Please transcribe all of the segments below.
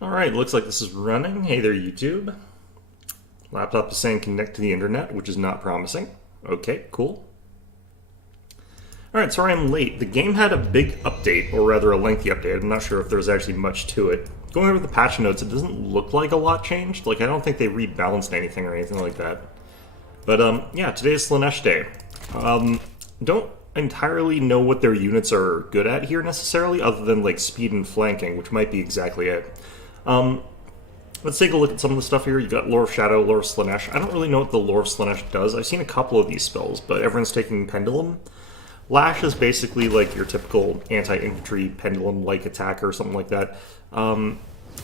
Alright, looks like this is running. Hey there, YouTube. Laptop is saying connect to the internet, which is not promising. Okay, cool. Alright, sorry I'm late. The game had a big update, or rather a lengthy update. I'm not sure if there was actually much to it. Going over the patch notes, it doesn't look like a lot changed. Like, I don't think they rebalanced anything or anything like that. But, yeah, today is Slanesh Day. Don't entirely know what their units are good at here, necessarily, other than, like, speed and flanking, which might be exactly it. Let's take a look at some of the stuff here. You got Lore of Shadow, Lore of Slanesh. I don't really know what the Lore of Slanesh does. I've seen a couple of these spells, but everyone's taking Pendulum. Lash is basically like your typical anti-infantry pendulum-like attack or something like that.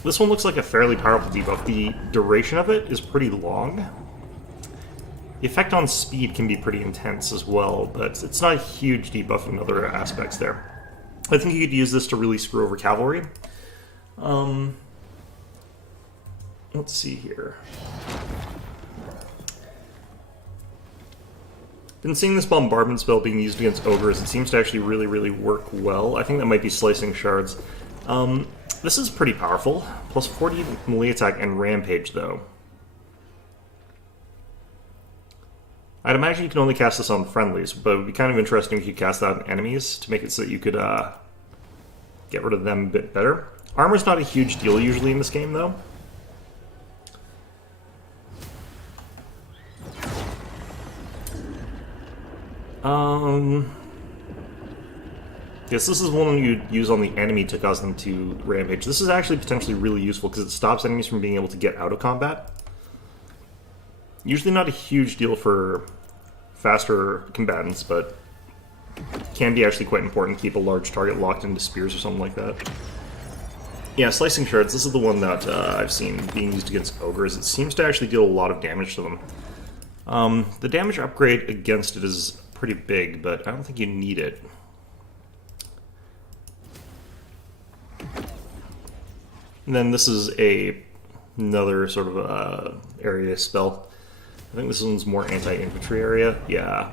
This one looks like a fairly powerful debuff. The duration of it is pretty long. The effect on speed can be pretty intense as well, but it's not a huge debuff in other aspects there. I think you could use this to really screw over cavalry. Let's see here. Been seeing this bombardment spell being used against ogres. It seems to actually really work well. I think that might be slicing shards. This is pretty powerful. Plus 40 melee attack and rampage, though. I'd imagine you can only cast this on friendlies, but it would be kind of interesting if you cast that on enemies to make it so that you could get rid of them a bit better. Armor's not a huge deal usually in this game, though. Yes, this is one you'd use on the enemy to cause them to rampage. This is actually potentially really useful because it stops enemies from being able to get out of combat. Usually not a huge deal for faster combatants, but can be actually quite important to keep a large target locked into spears or something like that. Yeah, Slicing Shards, this is the one that I've seen being used against ogres. It seems to actually deal a lot of damage to them. The damage upgrade against it is pretty big, but I don't think you need it. And then this is another sort of area spell. I think this one's more anti-infantry area. Yeah.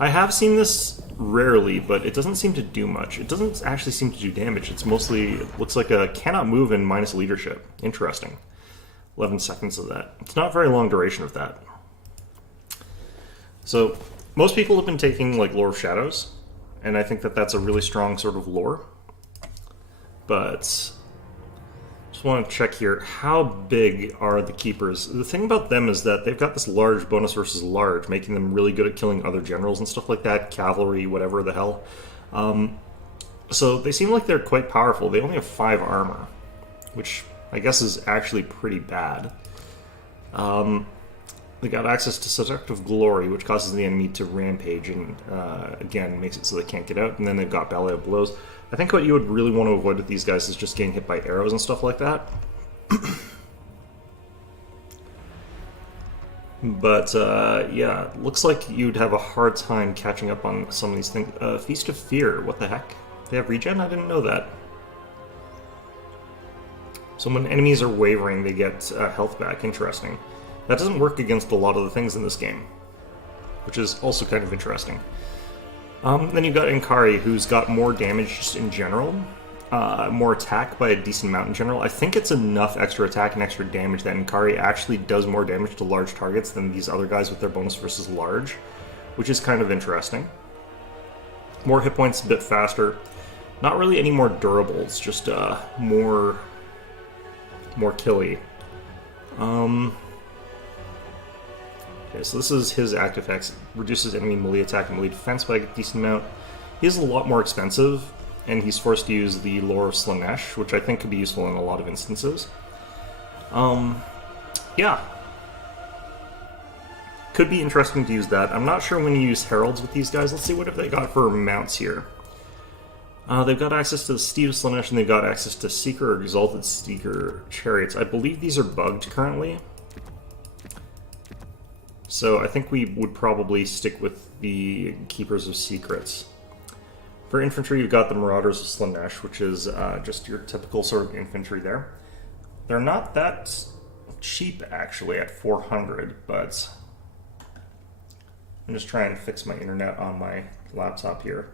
I have seen this rarely, but it doesn't seem to do much. It doesn't actually seem to do damage. It's mostly, it looks like a cannot move and minus leadership. Interesting. 11 seconds of that. It's not very long duration of that. So, most people have been taking, like, Lore of Shadows, and I think that that's a really strong sort of lore. But, just want to check here, how big are the Keepers? The thing about them is that they've got this large bonus versus large, making them really good at killing other generals and stuff like that, cavalry, whatever the hell. So, they seem like they're quite powerful. They only have 5 armor, which I guess is actually pretty bad. They got access to Seductive Glory, which causes the enemy to rampage, and again, makes it so they can't get out. And then they've got Ballet of Blows. I think what you would really want to avoid with these guys is just getting hit by arrows and stuff like that. But, yeah, looks like you'd have a hard time catching up on some of these things. Feast of Fear, what the heck? They have regen? I didn't know that. So when enemies are wavering, they get health back. Interesting. That doesn't work against a lot of the things in this game, which is also kind of interesting. Then you've got Inkari, who's got more damage just in general, more attack by a decent amount in general. I think it's enough extra attack and extra damage that Inkari actually does more damage to large targets than these other guys with their bonus versus large, which is kind of interesting. More hit points, a bit faster. Not really any more durables, just more killy. Okay, so this is his active effects. Reduces enemy melee attack and melee defense by a decent amount. He's a lot more expensive, and he's forced to use the Lore of Slanesh, which I think could be useful in a lot of instances. Yeah. Could be interesting to use that. I'm not sure when you use Heralds with these guys. Let's see what have they got for mounts here. They've got access to the Steed of Slanesh, and they've got access to Seeker or Exalted Seeker chariots. I believe these are bugged currently. So I think we would probably stick with the Keepers of Secrets. For infantry, you've got the Marauders of Slanesh, which is just your typical sort of infantry there. They're not that cheap, actually, at 400, but I'm just trying to fix my internet on my laptop here.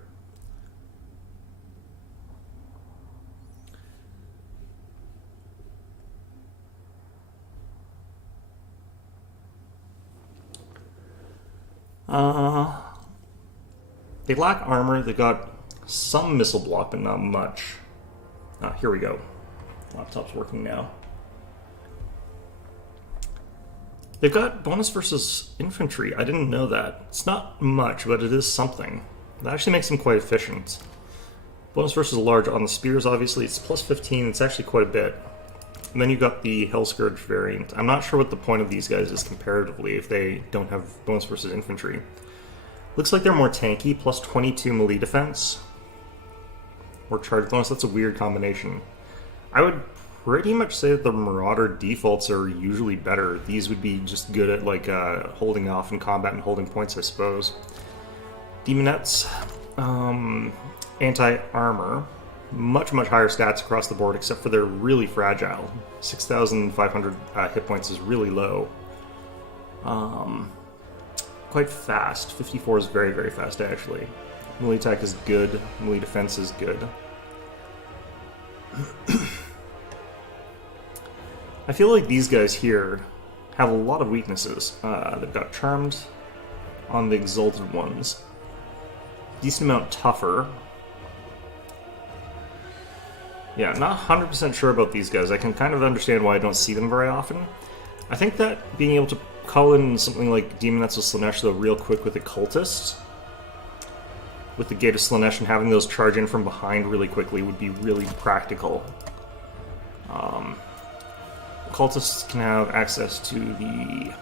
They lack armor. They got some missile block, but not much. Here we go. Laptop's working now. They've got bonus versus infantry. I didn't know that. It's not much, but it is something. That actually makes them quite efficient. Bonus versus large on the spears, obviously, it's plus 15. It's actually quite a bit. And then you've got the Hellscourge variant. I'm not sure what the point of these guys is comparatively if they don't have bonus versus infantry. Looks like they're more tanky, plus 22 melee defense. Or charge bonus, that's a weird combination. I would pretty much say that the Marauder defaults are usually better. These would be just good at like holding off in combat and holding points, I suppose. Demonettes, anti-armor, much higher stats across the board, except for they're really fragile. 6,500 hit points is really low. Quite fast. 54 is very fast, actually. Melee attack is good. Melee defense is good. I feel like these guys here have a lot of weaknesses. They've got Charmed on the Exalted ones. Decent amount tougher. Yeah, not 100% sure about these guys. I can kind of understand why I don't see them very often. I think that being able to call in something like Demonettes with Slanesh, though, real quick with the Cultists, with the Gate of Slanesh and having those charge in from behind really quickly would be really practical. Cultists can have access to the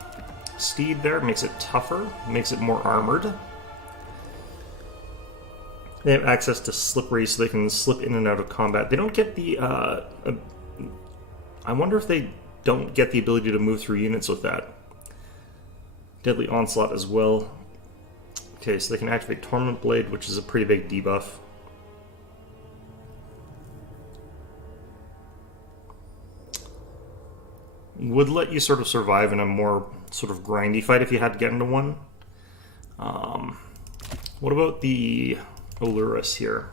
Steed there, makes it tougher, makes it more armored. They have access to Slippery, so they can slip in and out of combat. They don't get the... I wonder if they don't get the ability to move through units with that. Deadly Onslaught as well. Okay, so they can activate Torment Blade, which is a pretty big debuff. Would let you sort of survive in a more sort of grindy fight if you had to get into one. What about the Olurus here?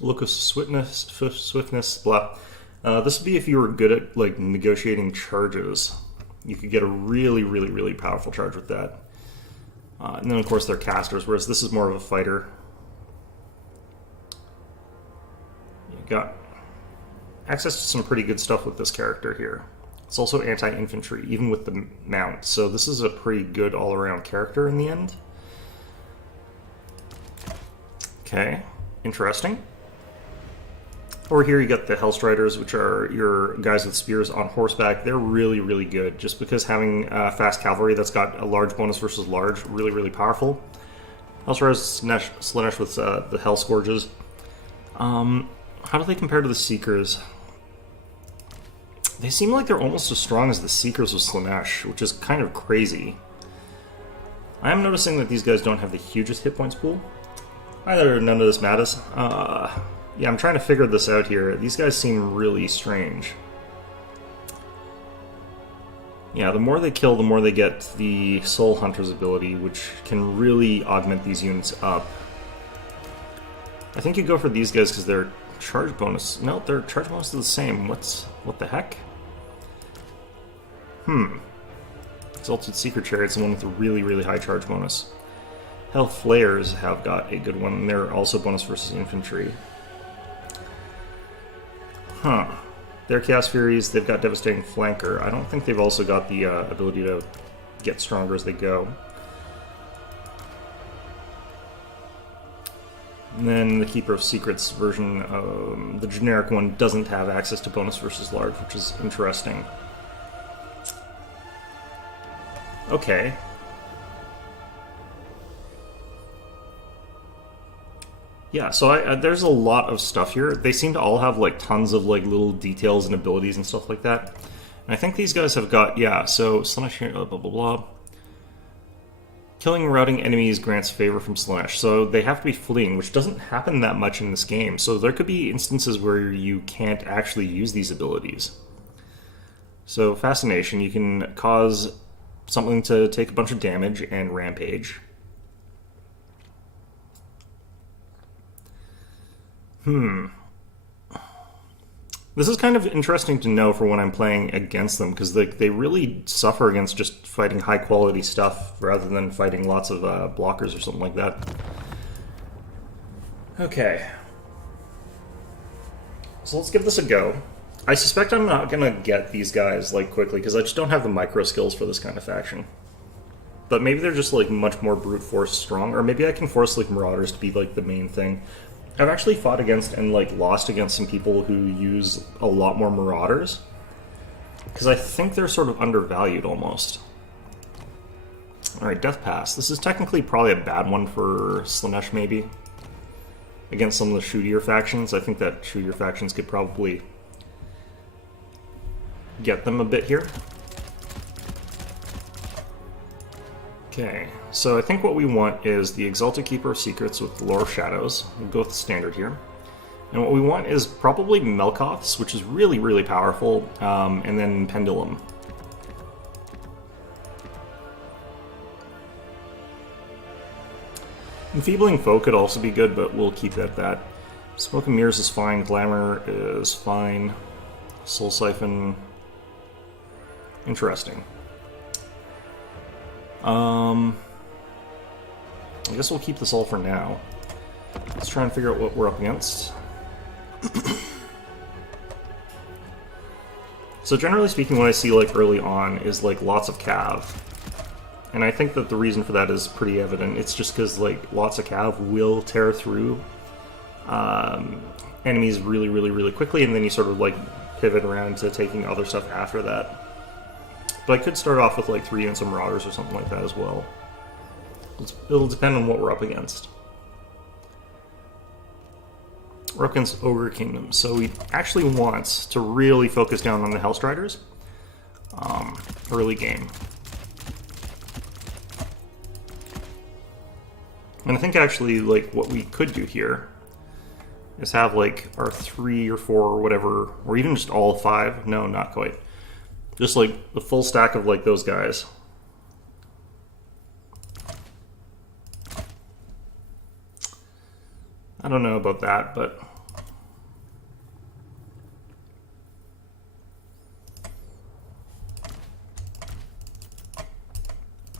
Look of swiftness, blah. This would be if you were good at like negotiating charges. You could get a really powerful charge with that. And then of course they're casters, whereas this is more of a fighter. You got access to some pretty good stuff with this character here. It's also anti-infantry, even with the mount. So this is a pretty good all-around character in the end. Okay, interesting. Over here you got the Hellstriders, which are your guys with spears on horseback. They're really good, just because having fast cavalry that's got a large bonus versus large, really powerful. Hellstriders Slanesh with the Hell Scourges. How do they compare to the Seekers? They seem like they're almost as strong as the Seekers with Slanesh, which is kind of crazy. I am noticing that these guys don't have the hugest hit points pool. Either none of this matters. Yeah, I'm trying to figure this out here. These guys seem really strange. Yeah, the more they kill, the more they get the Soul Hunter's ability, which can really augment these units up. I think you go for these guys because their charge bonus... No, their charge bonus is the same. What the heck? Exalted Secret Chariot's the one with the really high charge bonus. Hell Flayers have got a good one, and they're also bonus versus infantry. They're Chaos Furies, they've got Devastating Flanker. I don't think they've also got the ability to get stronger as they go. And then the Keeper of Secrets version, the generic one, doesn't have access to bonus versus large, which is interesting. Okay. Yeah, so there's a lot of stuff here. They seem to all have like tons of like little details and abilities and stuff like that. And I think these guys have got, yeah, so Slanesh, blah, blah, blah. Killing and routing enemies grants favor from Slanesh. So they have to be fleeing, which doesn't happen that much in this game. So there could be instances where you can't actually use these abilities. So Fascination, you can cause something to take a bunch of damage and rampage. This is kind of interesting to know for when I'm playing against them, because they really suffer against just fighting high-quality stuff rather than fighting lots of blockers or something like that. Okay. So let's give this a go. I suspect I'm not going to get these guys like quickly, because I just don't have the micro skills for this kind of faction. But maybe they're just like much more brute force strong, or maybe I can force like Marauders to be like the main thing. I've actually fought against and like lost against some people who use a lot more Marauders, because I think they're sort of undervalued almost. Alright, Death Pass. This is technically probably a bad one for Slaanesh, maybe. Against some of the shootier factions. I think that shootier factions could probably get them a bit here. Okay, so I think what we want is the Exalted Keeper of Secrets with the Lore of Shadows. We'll go with the standard here. And what we want is probably Melkoths, which is really, really powerful, and then Pendulum. Enfeebling Foe could also be good, but we'll keep it at that. Smoke and Mirrors is fine, Glamour is fine, Soul Siphon... interesting. I guess we'll keep this all for now. Let's try and figure out what we're up against. So generally speaking, what I see like early on is like lots of cav. And I think that the reason for that is pretty evident. It's just because like lots of cav will tear through enemies really, really, really quickly, and then you sort of like pivot around to taking other stuff after that. But I could start off with like 3 and some Marauders or something like that as well. It'll depend on what we're up against. We're up against Ogre Kingdom, so we actually want to really focus down on the Hellstriders early game. And I think actually like what we could do here is have like our 3 or 4 or whatever, or even just all 5. No, not quite. Just like the full stack of like those guys. I don't know about that, but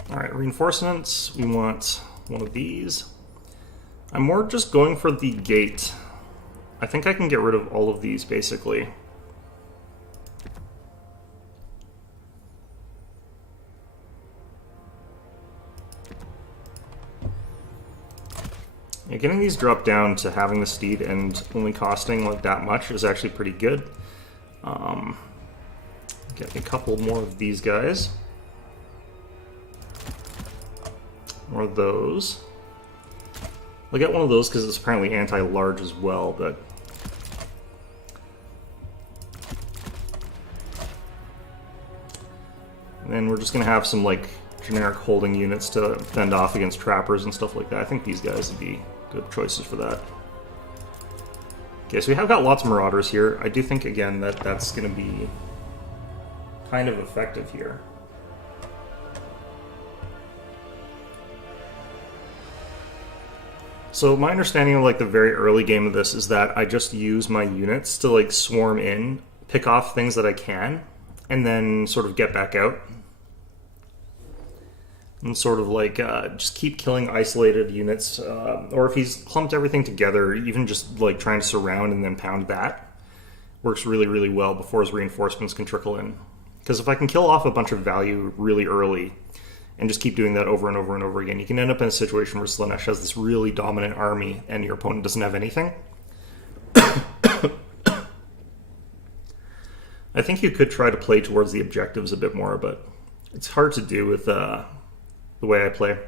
alright, reinforcements. We want one of these. I'm more just going for the gate. I think I can get rid of all of these basically. Yeah, getting these dropped down to having the steed and only costing like that much is actually pretty good. Get a couple more of these guys. More of those. I'll get one of those because it's apparently anti-large as well, but... And then we're just going to have some like generic holding units to fend off against trappers and stuff like that. I think these guys would be good choices for that. Okay, so we have got lots of Marauders here. I do think, again, that that's going to be kind of effective here. So my understanding of like the very early game of this is that I just use my units to like swarm in, pick off things that I can, and then sort of get back out. And sort of like just keep killing isolated units, or if he's clumped everything together, even just like trying to surround and then pound that works really, really well before his reinforcements can trickle in. Because if I can kill off a bunch of value really early and just keep doing that over and over and over again, you can end up in a situation where Slaanesh has this really dominant army and your opponent doesn't have anything. I think you could try to play towards the objectives a bit more, but it's hard to do with the way I play.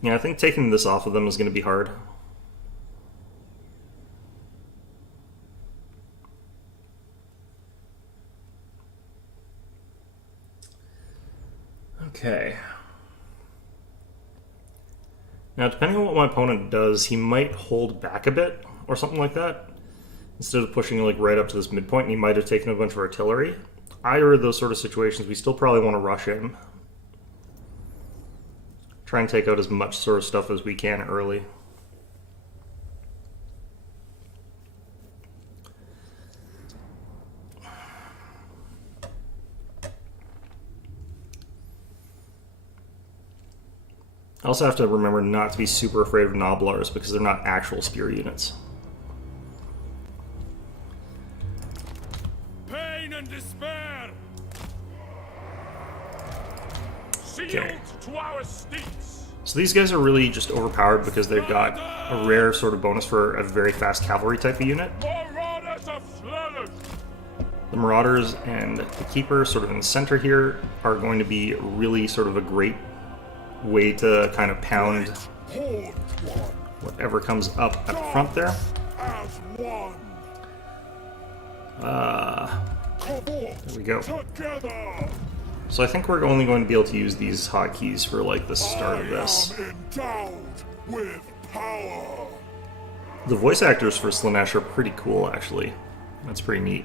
Yeah, I think taking this off of them is going to be hard. Okay. Now, depending on what my opponent does, he might hold back a bit or something like that. Instead of pushing like right up to this midpoint, he might have taken a bunch of artillery. either of those sort of situations, we still probably want to rush in. Try and take out as much sort of stuff as we can early. I also have to remember not to be super afraid of Noblars because they're not actual spear units. Pain and despair. Okay. To our steeds. So these guys are really just overpowered because they've got a rare sort of bonus for a very fast cavalry type of unit. Marauders of Flannel. The Marauders and the Keeper sort of in the center here are going to be really sort of a great way to kind of pound whatever comes up at the front there. There we go. So I think we're only going to be able to use these hotkeys for like the start of this. The voice actors for Slaanesh are pretty cool, actually. That's pretty neat.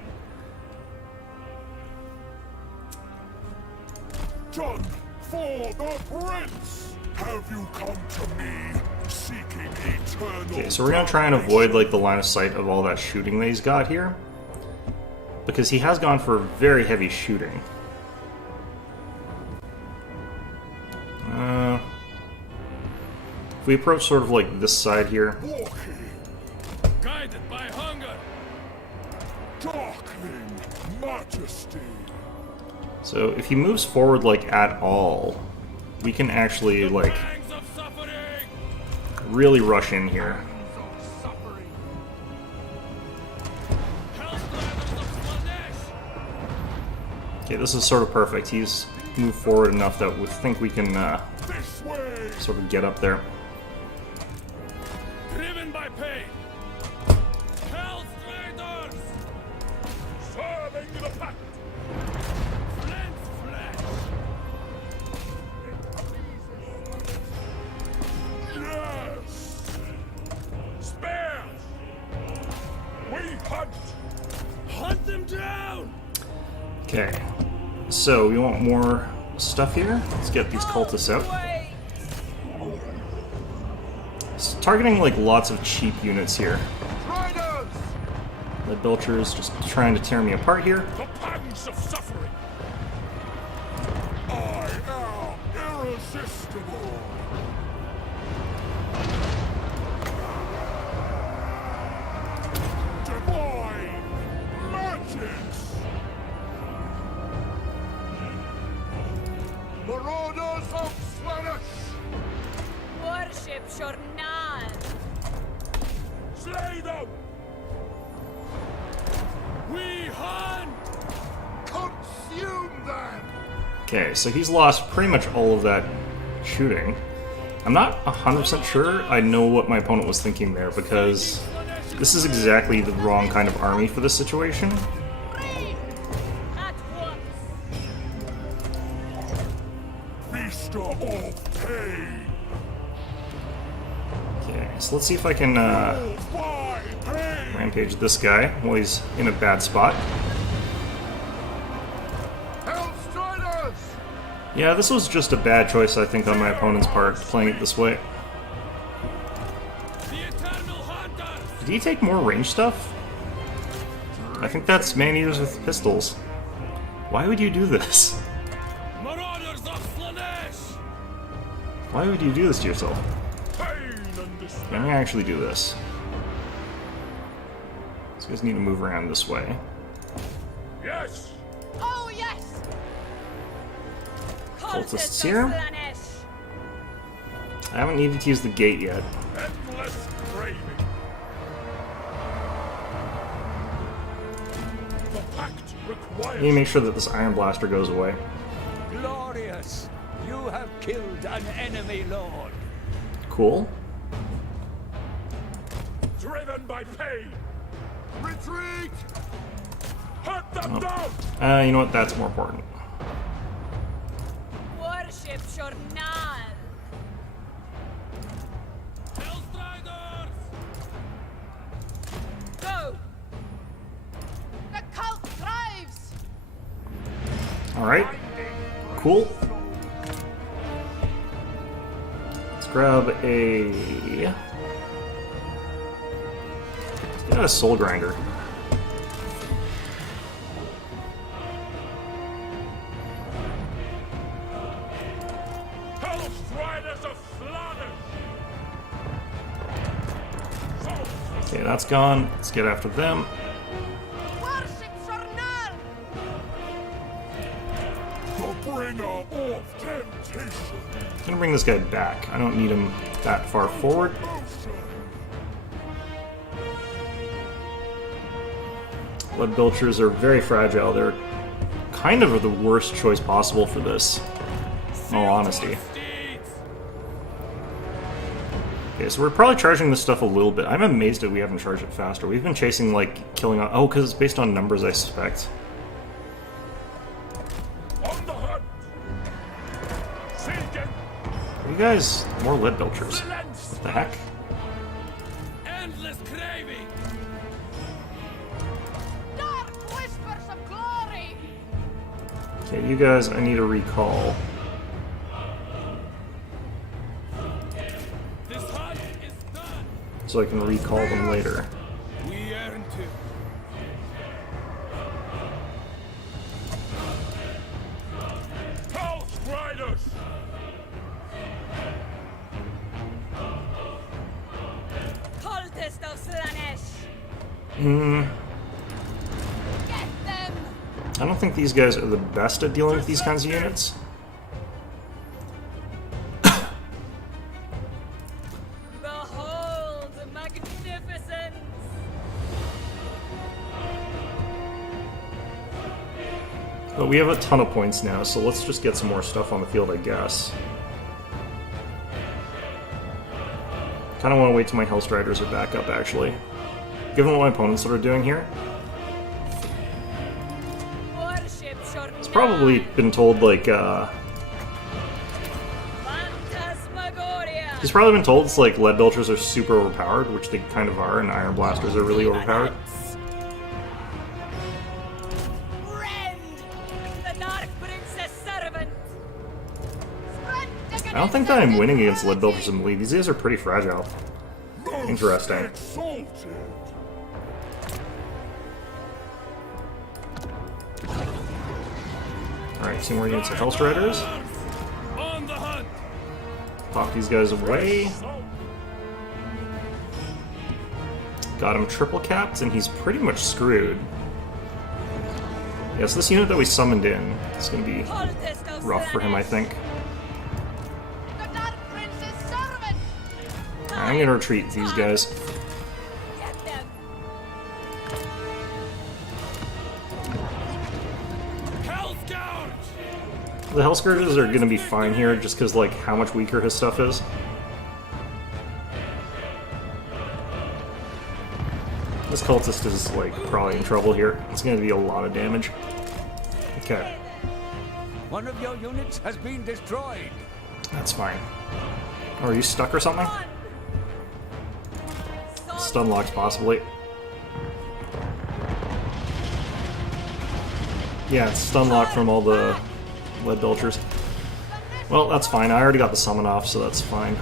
Done for the prince. Have you come to me seeking eternal? Okay, so we're gonna try and avoid like the line of sight of all that shooting that he's got here, because he has gone for very heavy shooting. If we approach sort of like this side here, guided by hunger, darkling majesty. so if he moves forward like at all, we can actually like really rush in here. Okay, this is sort of perfect. He's moved forward enough that we think we can sort of get up there. Driven by pain. Hellstriders! Serving the pact. Flint's flesh. Yes! Spears! We hunt! Hunt them down! Okay, so we want more stuff here. Let's get these cultists out. It's targeting like lots of cheap units here. The Belcher's just trying to tear me apart here. The pangs of suffering. I am irresistible. Divine magics. Marauders of Slaanesh. Worship Shornan. Slay them. We hunt. Consume them. Okay, so he's lost pretty much all of that shooting. I'm not 100% sure I know what my opponent was thinking there, because this is exactly the wrong kind of army for this situation. At once. Feaster of pain. Okay, so let's see if I can By pain. rampage this guy while he's in a bad spot. Hellstriders. Yeah, this was just a bad choice, I think, on my opponent's part, playing it this way. The eternal hunters. Did he take more range stuff? I think that's man-eaters with pistols. Why would you do this? Marauders of Slaanesh. Why would you do this to yourself? Pain and despair. I'm gonna actually do this. These guys need to move around this way. Yes. Oh, yes! Cultists of here. Slaanesh. I haven't needed to use the gate yet. Endless craving. The pact I requires. need to make sure that this Iron Blaster goes away. Glorious! You have killed an enemy lord. Cool. Driven by pain. Retreat. Hunt them Oh. down. You know what? That's more important. Worship Shornan. Hellstriders. Go! The cult thrives! Alright. Cool. Let's grab a... Let's get a Soul Grinder. Hellstriders are slaughtered! Okay, that's gone. Let's get after them. Worship Shornal! The bringer of temptation! I'm gonna bring this guy back. I don't need him that far forward. Blood Belchers are very fragile. They're kind of the worst choice possible for this, in all honesty. Okay, so we're probably charging this stuff a little bit. I'm amazed that we haven't charged it faster. We've been chasing, like, killing... Oh, because it's based on numbers, I suspect. On the hunt! Seeking! Are you guys more Lead Belchers? What the heck? Endless craving. Dark whispers of glory! Okay, you guys, I need a recall. This hunt is done. So I can recall them later. We earn to. Hellstriders! Cultist of Slanesh! Hmm. Get them! I don't think these guys are the best at dealing with these kinds of units. Behold magnificence! But we have a ton of points now, so let's just get some more stuff on the field, I guess. Kind of want to wait till my Hellstriders are back up, actually. Given what my opponents are doing here, Worship Shornal! it's probably been told, like, Phantasmagoria! he's probably been told it's like Lead Belchers are super overpowered, which they kind of are, and Iron Blasters are really overpowered. Rend! The Dark Princess servant! I don't think that I'm winning against Lead Belchers in melee. These guys are pretty fragile. Interesting. Exalted! Alright, 2 more units of Hellstriders. On the hunt. Pop these guys away. Got him triple capped, and he's pretty much screwed. Yes, this unit that we summoned in is going to be Cultist of rough for him, I Slanesh! think. The Dark Princess servant! I'm going to retreat these guys. Get them! Hellscourge. The Hellscourges are going to be fine here, just because, like, how much weaker his stuff is. This cultist is, like, probably in trouble here. It's going to be a lot of damage. Okay, One of your units has been destroyed. that's fine. Oh, are you stuck or something? Stun locks, possibly. Yeah, it's stun lock from all the Lead Belchers. Well, that's fine. I already got the summon off, so that's fine.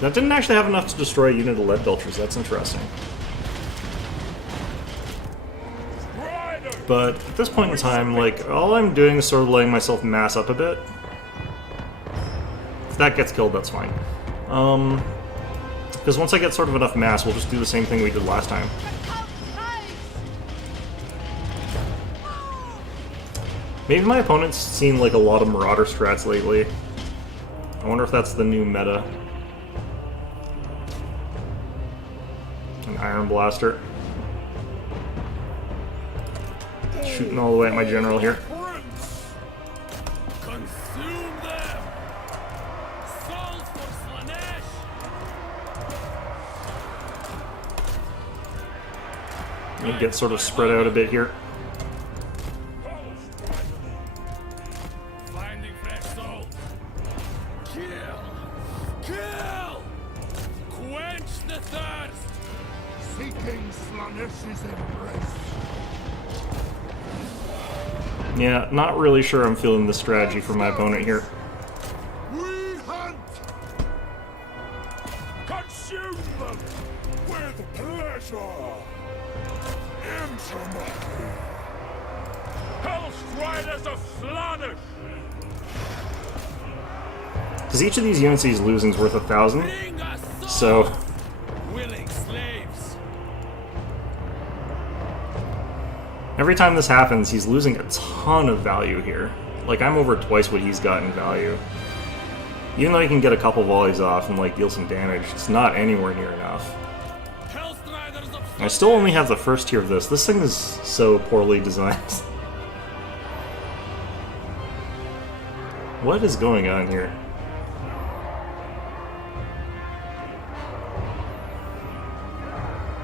That didn't actually have enough to destroy a unit of Lead Belchers. That's interesting. But at this point in time, like, all I'm doing is sort of letting myself mass up a bit. If that gets killed, that's fine. Because once I get sort of enough mass, we'll just do the same thing we did last time. Maybe my opponent's seen, like, a lot of Marauder strats lately. I wonder if that's the new meta. An Iron Blaster. Shooting all the way at my general here. Prince! Consume them. Souls for Slanesh. Let me get sort of spread out a bit here. Finding fresh souls. Kill. Kill. Quench the thirst. Seeking Slanesh's embrace. Yeah, not really sure I'm feeling the strategy from my opponent here. We hunt! Consume them with pleasure! Infantry! Hellstriders of Slaanesh! Because each of these units he's losing is worth 1,000, Bring us so... willing slaves. Every time this happens, he's losing a ton of value here. Like, I'm over twice what he's got in value. Even though he can get a couple volleys off and, like, deal some damage, it's not anywhere near enough. Hellstriders of I still only have the first tier of this. This thing is so poorly designed. What is going on here?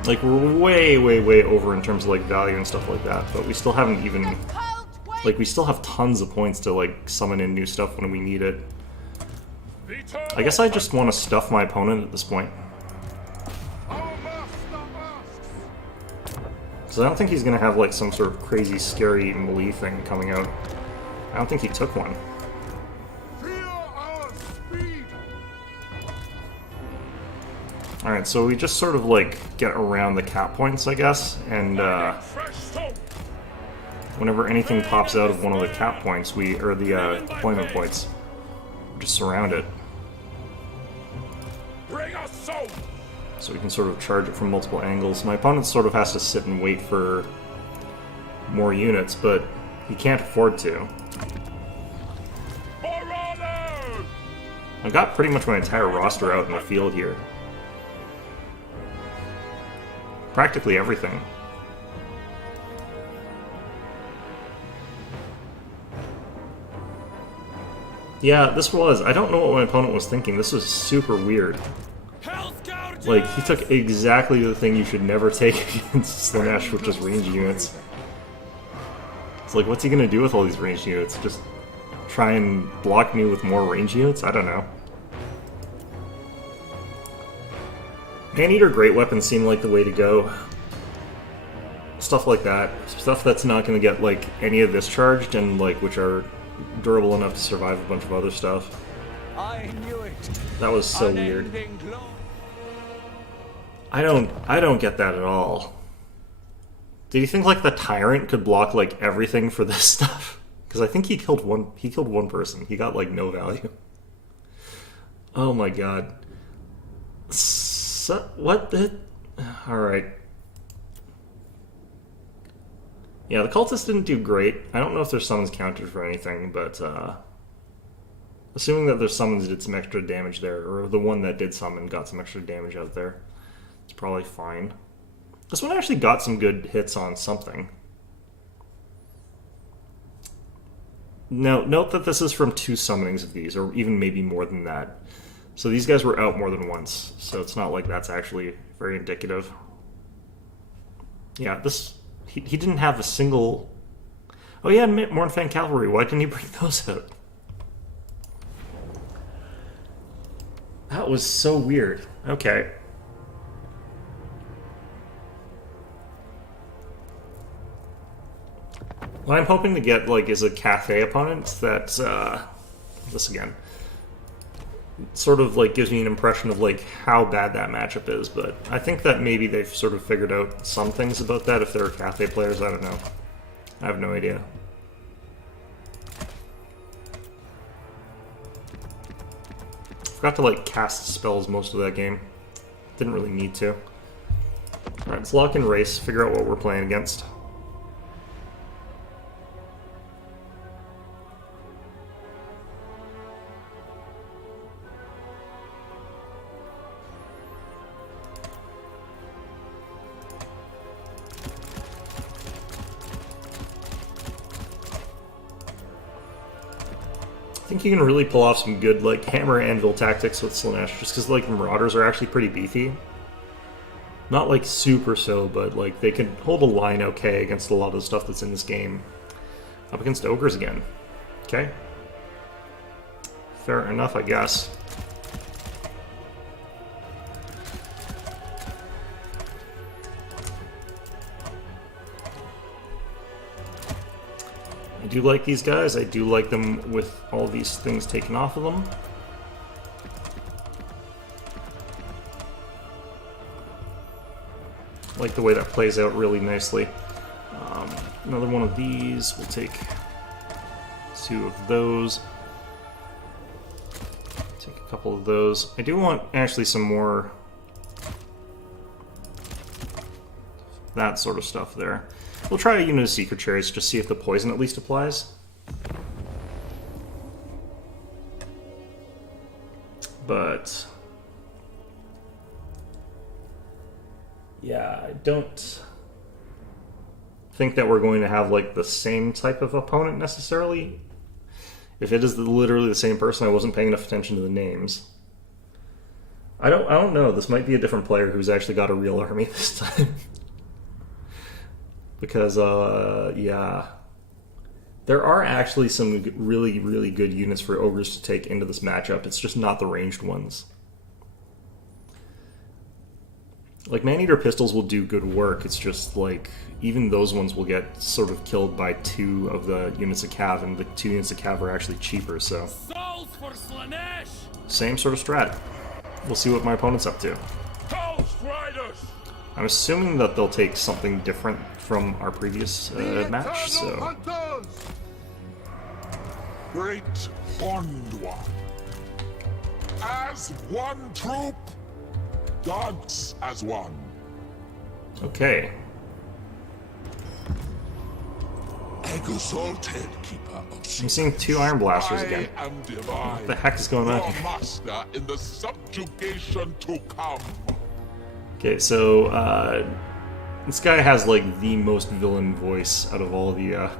Like, we're way, way, way over in terms of, like, value and stuff like that, but we still haven't even... Cold wind. Like, we still have tons of points to, like, summon in new stuff when we need it. I guess I just want to stuff my opponent at this point. Our master asks! Because I don't think he's going to have, like, some sort of crazy, scary melee thing coming out. I don't think he took one. Fear our speed! Alright, so we just sort of, like, get around the cap points, I guess, and, Fresh stone! whenever anything pops out of one of the cap points, or the, deployment points, we just surround it. Bring us so! So we can sort of charge it from multiple angles. My opponent sort of has to sit and wait for more units, but he can't afford to. For honor! I've got pretty much my entire roster out in the field here. Practically everything. Yeah, this was... I don't know what my opponent was thinking. This was super weird. Like, he took exactly the thing you should never take against Slaanesh, which is ranged units. It's like, what's he gonna do with all these ranged units? Just try and block me with more ranged units? I don't know. Maneater Great Weapons seem like the way to go. Stuff like that. Stuff that's not gonna get, like, any of this charged, and, like, which are durable enough to survive a bunch of other stuff. I knew it. That was so weird. Unending glory. I don't get that at all. Did you think like the Tyrant could block like everything for this stuff? Because I think he killed one person. He got like no value. Oh my god. So, what the? Alright. Yeah, the cultists didn't do great. I don't know if their summons counted for anything, but assuming that their summons did some extra damage there, or the one that did summon got some extra damage out there, it's probably fine. This one actually got some good hits on something. Now, note that this is from 2 summonings of these, or even maybe more than that. So these guys were out more than once, so it's not like that's actually very indicative. Yeah, this... He didn't have a single... Oh yeah, Mornfang Cavalry, why didn't he bring those out? That was so weird. Okay. What I'm hoping to get, like, is a Cathay opponent that's, this again. Sort of, like, gives me an impression of, like, how bad that matchup is, but I think that maybe they've sort of figured out some things about that if they're Cathay players, I don't know. I have no idea. Forgot to, like, cast spells most of that game. Didn't really need to. Alright, let's lock in race, figure out what we're playing against. I think you can really pull off some good, like, hammer anvil tactics with Slaanesh, just because, like, Marauders are actually pretty beefy. Not, like, super so, but, like, they can hold a line okay against a lot of the stuff that's in this game. Up against Ogres again. Okay. Fair enough, I guess. I do like these guys. I do like them with all these things taken off of them. I like the way that plays out really nicely. Another one of these. We'll take 2 of those. Take a couple of those. I do want actually some more that sort of stuff there. We'll try a unit of Secret Cherries, just see if the poison at least applies. But yeah, I don't think that we're going to have like the same type of opponent necessarily. If it is literally the same person, I wasn't paying enough attention to the names. I don't know. This might be a different player who's actually got a real army this time. Because yeah, there are actually some really, really good units for ogres to take into this matchup. It's just not the ranged ones. Like, man-eater pistols will do good work, it's just, like, even those ones will get sort of killed by 2 of the units of cav, and the 2 units of cav are actually cheaper, so... Same sort of strat. We'll see what my opponent's up to. Hellstriders! I'm assuming that they'll take something different from our previous match, so... Hunters! Great Bond One. As one troop, gods as one. Okay. Exalted keeper of I'm seeing 2 Iron Blasters again. I am divine. What the heck is going on Your here? master in the subjugation to come. Okay, so, this guy has, like, the most villain voice out of all the,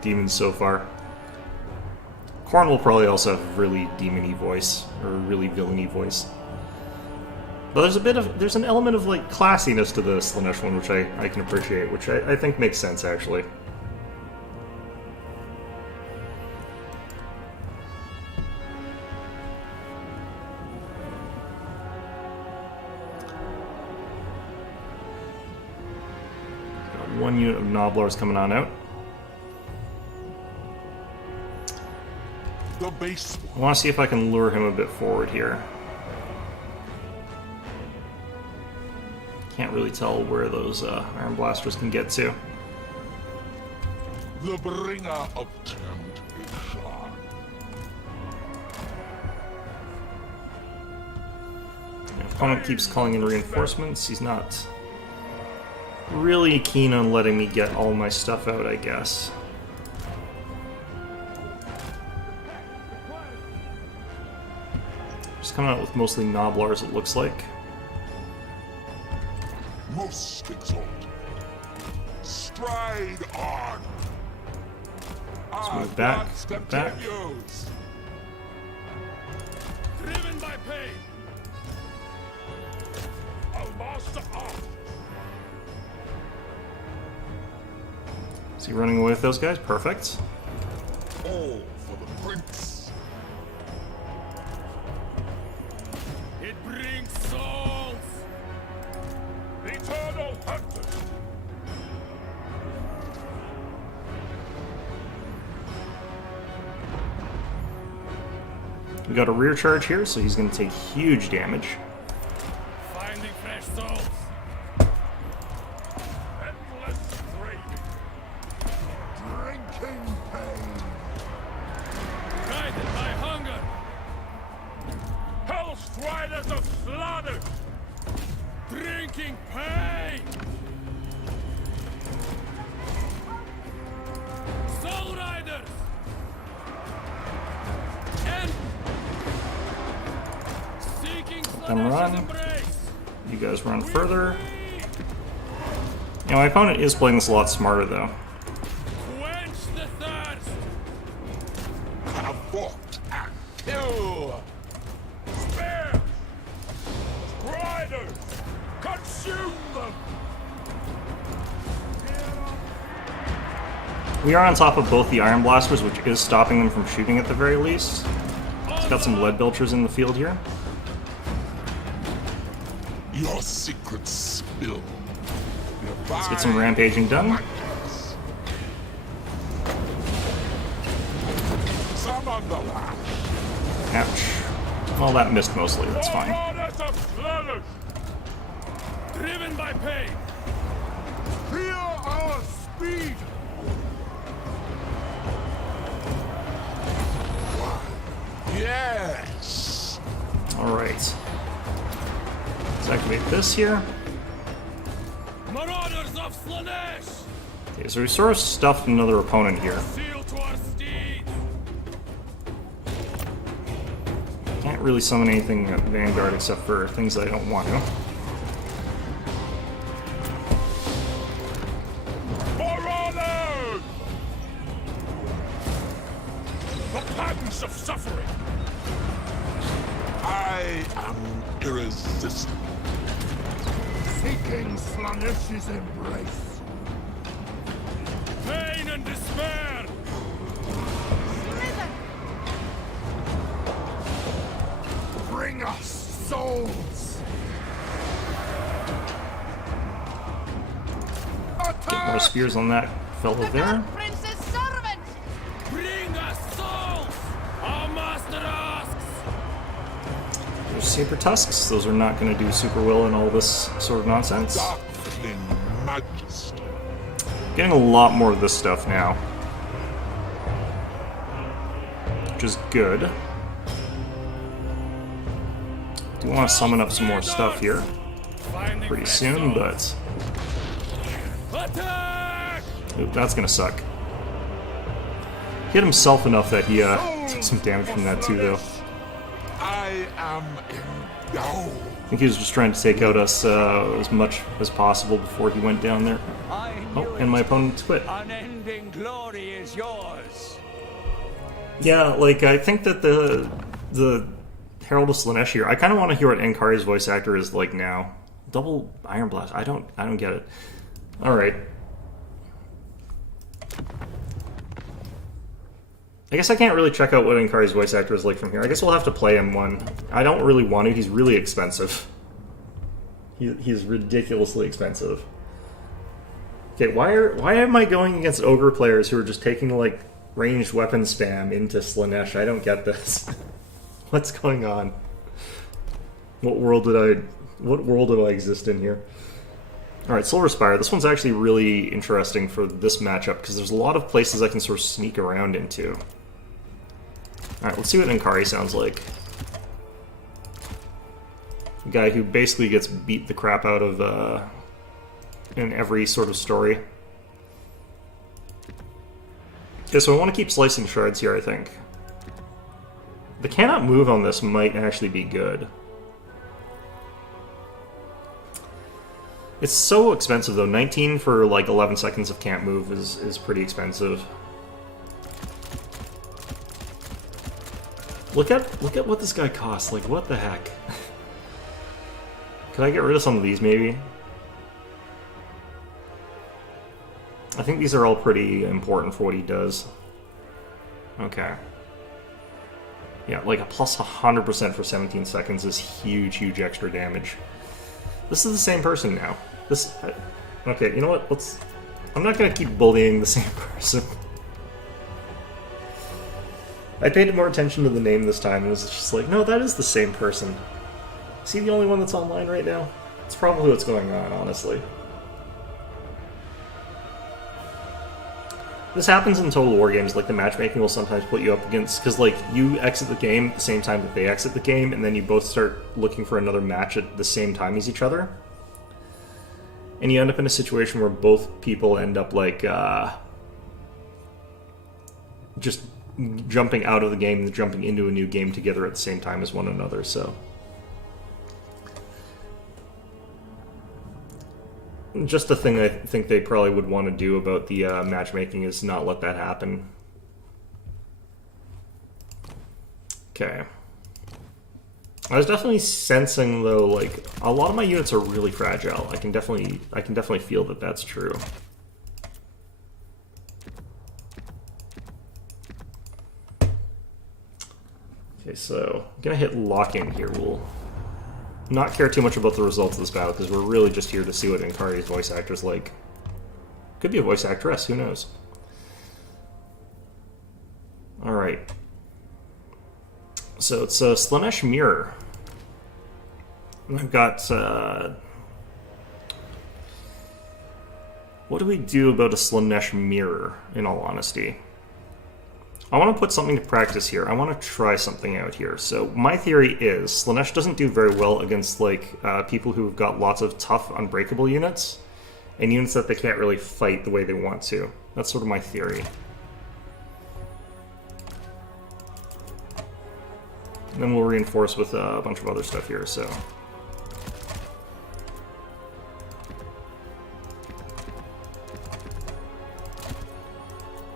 demons so far. Khorne will probably also have a really demon-y voice, or a really villain-y voice. But there's an element of, like, classiness to the Slaanesh one, which I can appreciate, which I think makes sense, actually. Got 1 unit of Noblars coming on out. The base I want to see if I can lure him a bit forward here. Can't really tell where those Iron Blasters can get to. the bringer of temptation. My opponent keeps calling in reinforcements. He's not really keen on letting me get all my stuff out, I guess. Just coming out with mostly Noblars, it looks like. Most exalted. Stride on. Let's move back, move back. Driven by pain. I'll master art. Is he running away with those guys? Perfect. All for the prince. It brings souls! Eternal hunter. We got a rear charge here, so he's going to take huge damage. Finding fresh souls! Endless craving. Drinking pain. Guided by hunger! Hellstriders of slaughter. Drinking pain! Soul Riders! And seeking Them run. Slaanesh's embrace! You guys run further. You know, my opponent is playing this a lot smarter, though. Quench the thirst! Abort and kill. Spare. Riders. Consume them. We are on top of both the Iron Blasters, which is stopping them from shooting at the very least. It's got some lead belchers in the field here. Your secrets spill. Let's get some rampaging done. Ouch. Well, that missed mostly. That's fine. Driven by pain. Fear our speed. Yes. All right. Let's activate this here. Marauders of Slanesh. Okay, so we sort of stuffed another opponent here. Seal to our steed. Can't really summon anything at Vanguard except for things that I don't want to. Marauders! The patents of suffering. I am irresistible. Seeking Slanesh's embrace. Pain and despair. Slither! Bring us souls. Get more spears on that fellow The there. Dark Prince's servant! Bring us souls. Our master asks. There's Saber Tusks. Those are not going to do super well in all this sort of nonsense. Darkling majesty. Getting a lot more of this stuff now, which is good. Do want to summon up some more stuff here pretty soon, but Attack! oop, that's going to suck. Hit himself enough that he took some damage from that too, though. I am endowed. I think he was just trying to take out us as much as possible before he went down there. I Oh, knew and my it. opponent quit. Unending glory is yours. Yeah, like I think that the Herald of Slanesh here, I kind of want to hear what Enkari's voice actor is like now. Double Iron Blast. I don't get it. All right. I guess I can't really check out what Enkari's voice actor is like from here. I guess we'll have to play him one. I don't really want to. He's really expensive. He's ridiculously expensive. Okay, why am I going against ogre players who are just taking like ranged weapon spam into Slanesh? I don't get this. What's going on? What world do I exist in here? Alright, Silver Spire. This one's actually really interesting for this matchup because there's a lot of places I can sort of sneak around into. Alright, let's see what Enkari sounds like. A guy who basically gets beat the crap out of in every sort of story. Okay, so I want to keep slicing shards here, I think. The cannot move on this might actually be good. It's so expensive though. 19 for like 11 seconds of can't move is pretty expensive. Look at what this guy costs. Like, what the heck? Could I get rid of some of these maybe? I think these are all pretty important for what he does. Okay. Yeah, like a plus 100% for 17 seconds is huge, huge extra damage. This is the same person now. Okay, you know what? I'm not gonna keep bullying the same person. I paid more attention to the name this time and was just like, no, that is the same person. Is he the only one that's online right now? It's probably what's going on, honestly. This happens in Total War games, like the matchmaking will sometimes put you up against, because like you exit the game at the same time that they exit the game, and then you both start looking for another match at the same time as each other. And you end up in a situation where both people end up like just jumping out of the game and jumping into a new game together at the same time as one another, so. Just the thing I think they probably would want to do about the matchmaking is not let that happen. Okay. I was definitely sensing though, like a lot of my units are really fragile. I can definitely feel that that's true. Okay, so I'm gonna hit lock in here. We'll not care too much about the results of this battle because we're really just here to see what Enkari's voice actor's like. Could be a voice actress, who knows? Alright. So it's a Slaanesh Mirror. And I've got... what do we do about a Slaanesh Mirror, in all honesty? I want to put something to practice here. I want to try something out here. So my theory is Slaanesh doesn't do very well against like people who've got lots of tough, unbreakable units, and units that they can't really fight the way they want to. That's sort of my theory. And then we'll reinforce with a bunch of other stuff here, so...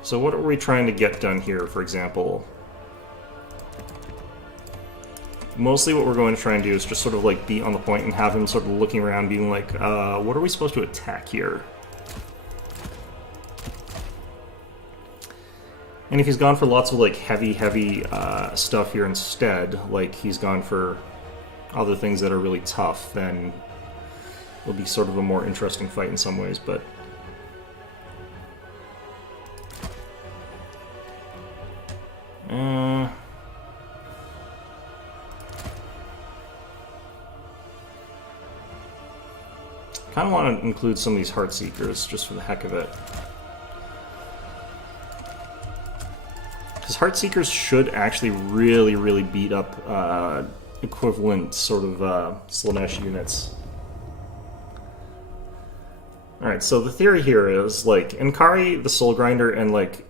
So what are we trying to get done here, for example? Mostly what we're going to try and do is just sort of like be on the point and have him sort of looking around being like, what are we supposed to attack here? And if he's gone for lots of like heavy stuff here instead, like he's gone for other things that are really tough, then it'll be sort of a more interesting fight in some ways, but... kind of want to include some of these Heartseekers just for the heck of it. Because Heartseekers should actually really beat up equivalent sort of Slaanesh units. Alright, so the theory here is, like, Enkari, the Soul Grinder, and, like,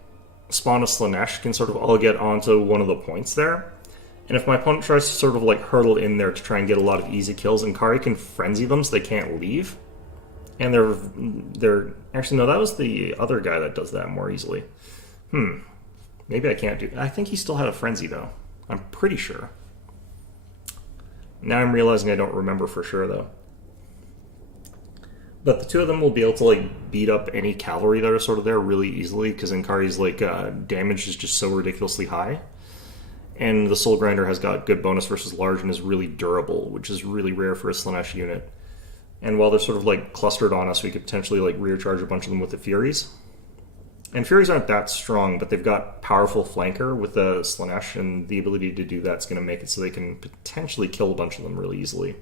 Spawn of Slaanesh can sort of all get onto one of the points there. And if my opponent tries to sort of, like, hurdle in there to try and get a lot of easy kills, Enkari can frenzy them so they can't leave. And they're... Actually, no, that was the other guy that does that more easily. Maybe I can't do... I think he still had a frenzy, though. I'm pretty sure. Now I'm realizing I don't remember for sure, though. But the two of them will be able to, like, beat up any cavalry that are sort of there really easily, because Enkari's, like, damage is just so ridiculously high. And the Soul Grinder has got good bonus versus large and is really durable, which is really rare for a Slaanesh unit. And while they're sort of, like, clustered on us, we could potentially, like, rear charge a bunch of them with the Furies. And Furies aren't that strong, but they've got powerful flanker with the Slaanesh, and the ability to do that's going to make it so they can potentially kill a bunch of them really easily.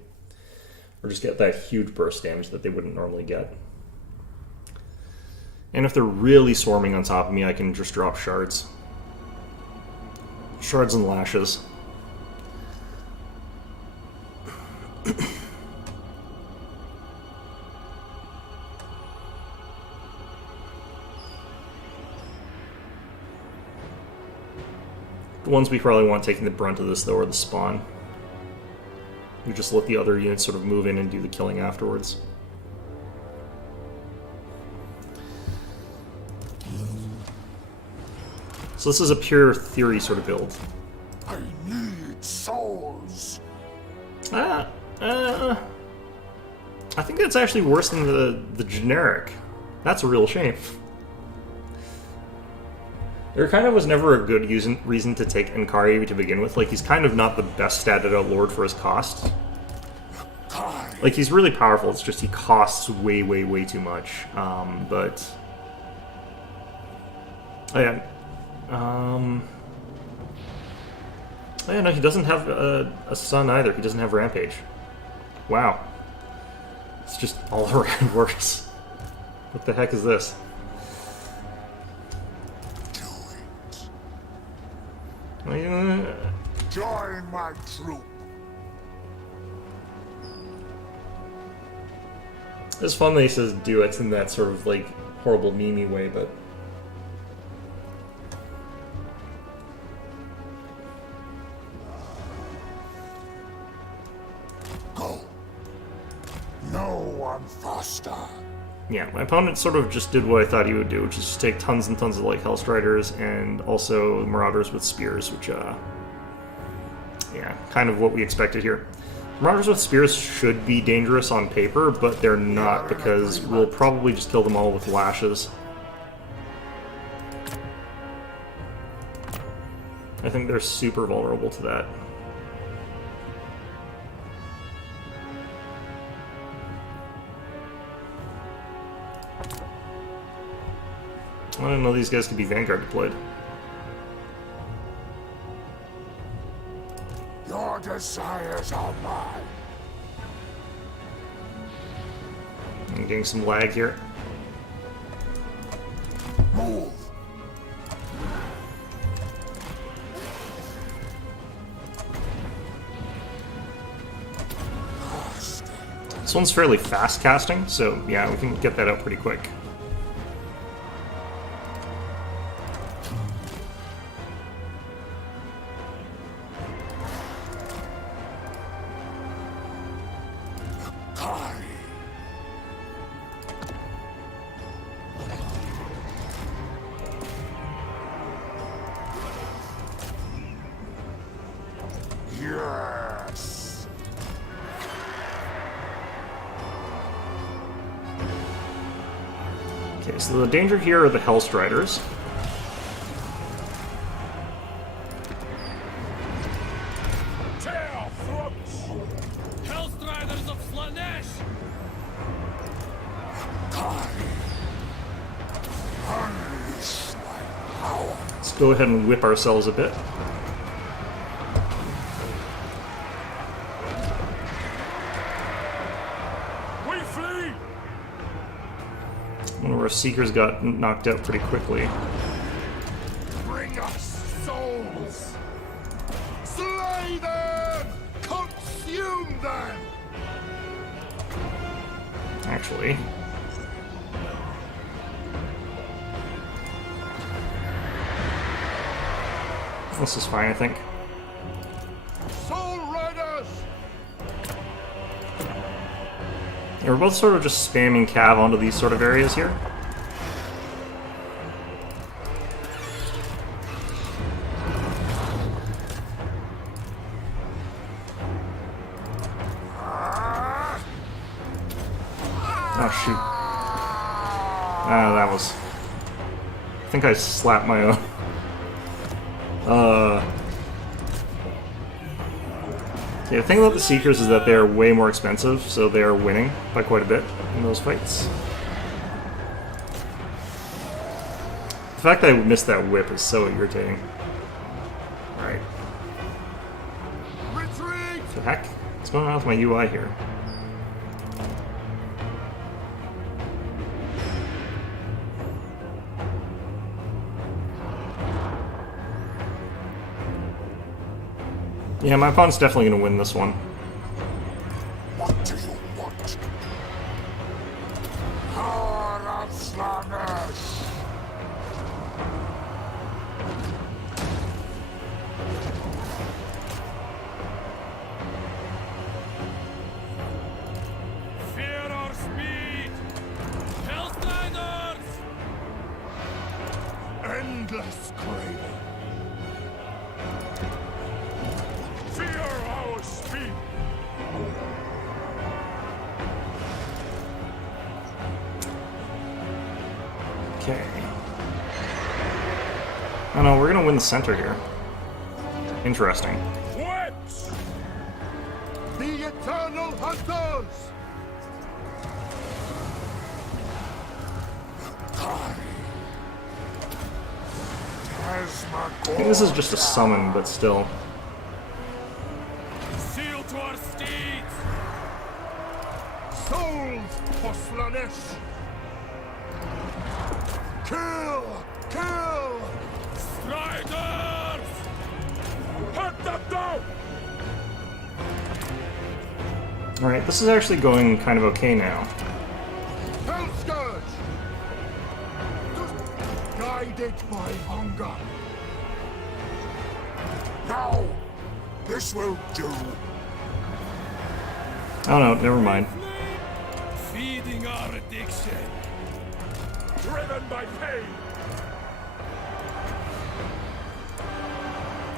Or just get that huge burst damage that they wouldn't normally get. And if they're really swarming on top of me, I can just drop shards. Shards and lashes. The ones we probably want taking the brunt of this, though, are the spawn. We just let the other units sort of move in and do the killing afterwards. So this is a pure theory sort of build. I need souls. I think that's actually worse than the generic. That's a real shame. There kind of was never a good reason to take Enkari to begin with. Like, he's kind of not the best statted out lord for his cost. Like, he's really powerful, it's just he costs way too much. But... Oh yeah. Oh yeah, no, he doesn't have a son either. He doesn't have Rampage. Wow. It's just all around worse. What the heck is this? Join my troop. It's fun that he says do it in that sort of like horrible meme-y way, but Go. No one faster. yeah, my opponent sort of just did what I thought he would do, which is just take tons and tons of like Hellstriders and also Marauders with Spears, which yeah, kind of what we expected here. Marauders with Spears should be dangerous on paper, but they're not, because we'll probably just kill them all with lashes. I think they're super vulnerable to that. I didn't know these guys could be Vanguard deployed. desires are mine. I'm getting some lag here. Move. This one's fairly fast casting, so yeah, we can get that out pretty quick. Yes. Okay, so the danger here are the Hellstriders. Tear throats. Hellstriders of Slanesh! Unleash my power. Let's go ahead and whip ourselves a bit. We flee. One of our Seekers got knocked out pretty quickly. Bring us souls. Slay them. Consume them. Actually. This is fine, I think. Soul Riders. Yeah, we're both sort of just spamming cav onto these sort of areas here. Oh shoot. Ah, that was... I think I slapped my own. Yeah, the thing about the Seekers is that they're way more expensive, so they are winning by quite a bit in those fights. The fact that I missed that whip is so irritating. Alright. Retreat. What the heck? What's going on with my UI here? Yeah, my opponent's definitely going to win this one. What do you want? Power of Slanesh. Fear our speed! Hellstriders! Endless craving. Fear our speed. Okay. Oh no, we're going to win the center here. Interesting. Whips! The eternal hunters! I think this is just a summon, but still. Seal to our steeds! Souls for Slanesh! Kill! Kill! Striders! Hunt them down! Alright, this is actually going kind of okay now. Hellscourge! Guided by hunger. Now, this will do. Oh no, never mind. Feeding our addiction! Driven by pain.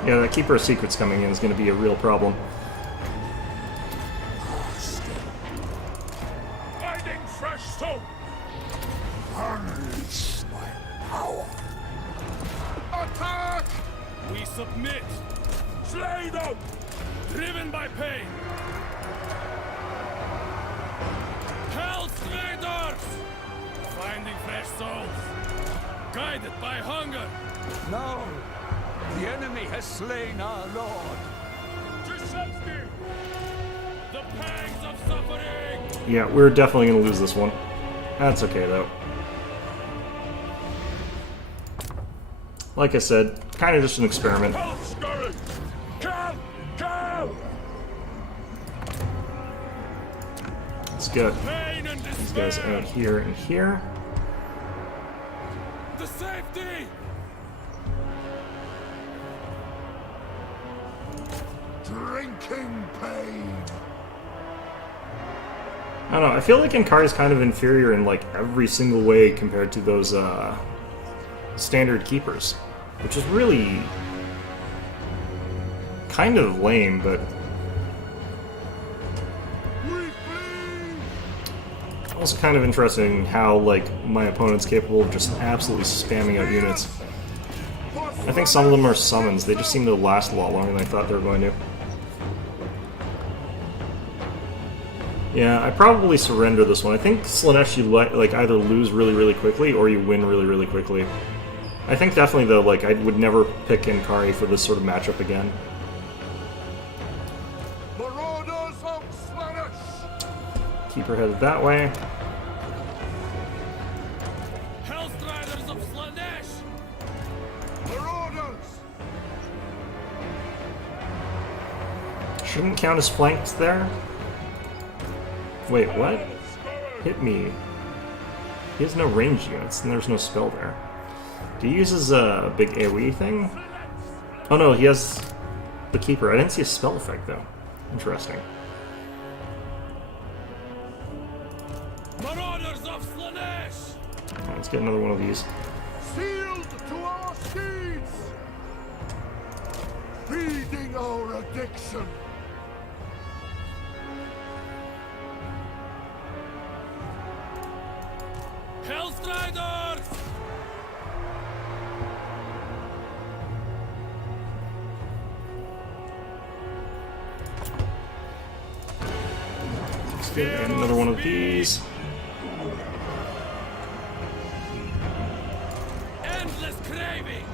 Yeah, that Keeper of Secrets coming in is going to be a real problem. Finding fresh soul. Unleash my power. Attack! We submit! Slay them! Driven by pain! Hellstriders! Finding fresh souls! Guided by hunger! No! The enemy has slain our lord! Krzyzewski! pangs of suffering! Yeah, we're definitely going to lose this one. That's okay, though. Like I said, kind of just an experiment. Hellstriders! Come! Come! Let's get Pain and these guys despair! out here and here. The safety! Drinking pain! I don't know, I feel like Inkari is kind of inferior in like every single way compared to those standard keepers, which is really kind of lame, but also kind of interesting how like my opponent's capable of just absolutely spamming out units. I think some of them are summons, they just seem to last a lot longer than I thought they were going to. Yeah, I probably surrender this one. I think Slaanesh you like either lose really quickly or you win really quickly. I think definitely though, like I would never pick Inkari for this sort of matchup again. Marauders of Slaanesh! Keep her headed that way. Hellstriders of Slaanesh! Marauders! Shouldn't count as flanked there. Wait, what? Hit me. He has no ranged units, and there's no spell there. Do he use his big AoE thing? Oh no, he has the Keeper. I didn't see a spell effect, though. Interesting. Marauders of Slaanesh! Let's get another one of these. Sealed to our steeds! Feeding our addiction! Hellstriders! Let's get another one of these. Endless craving!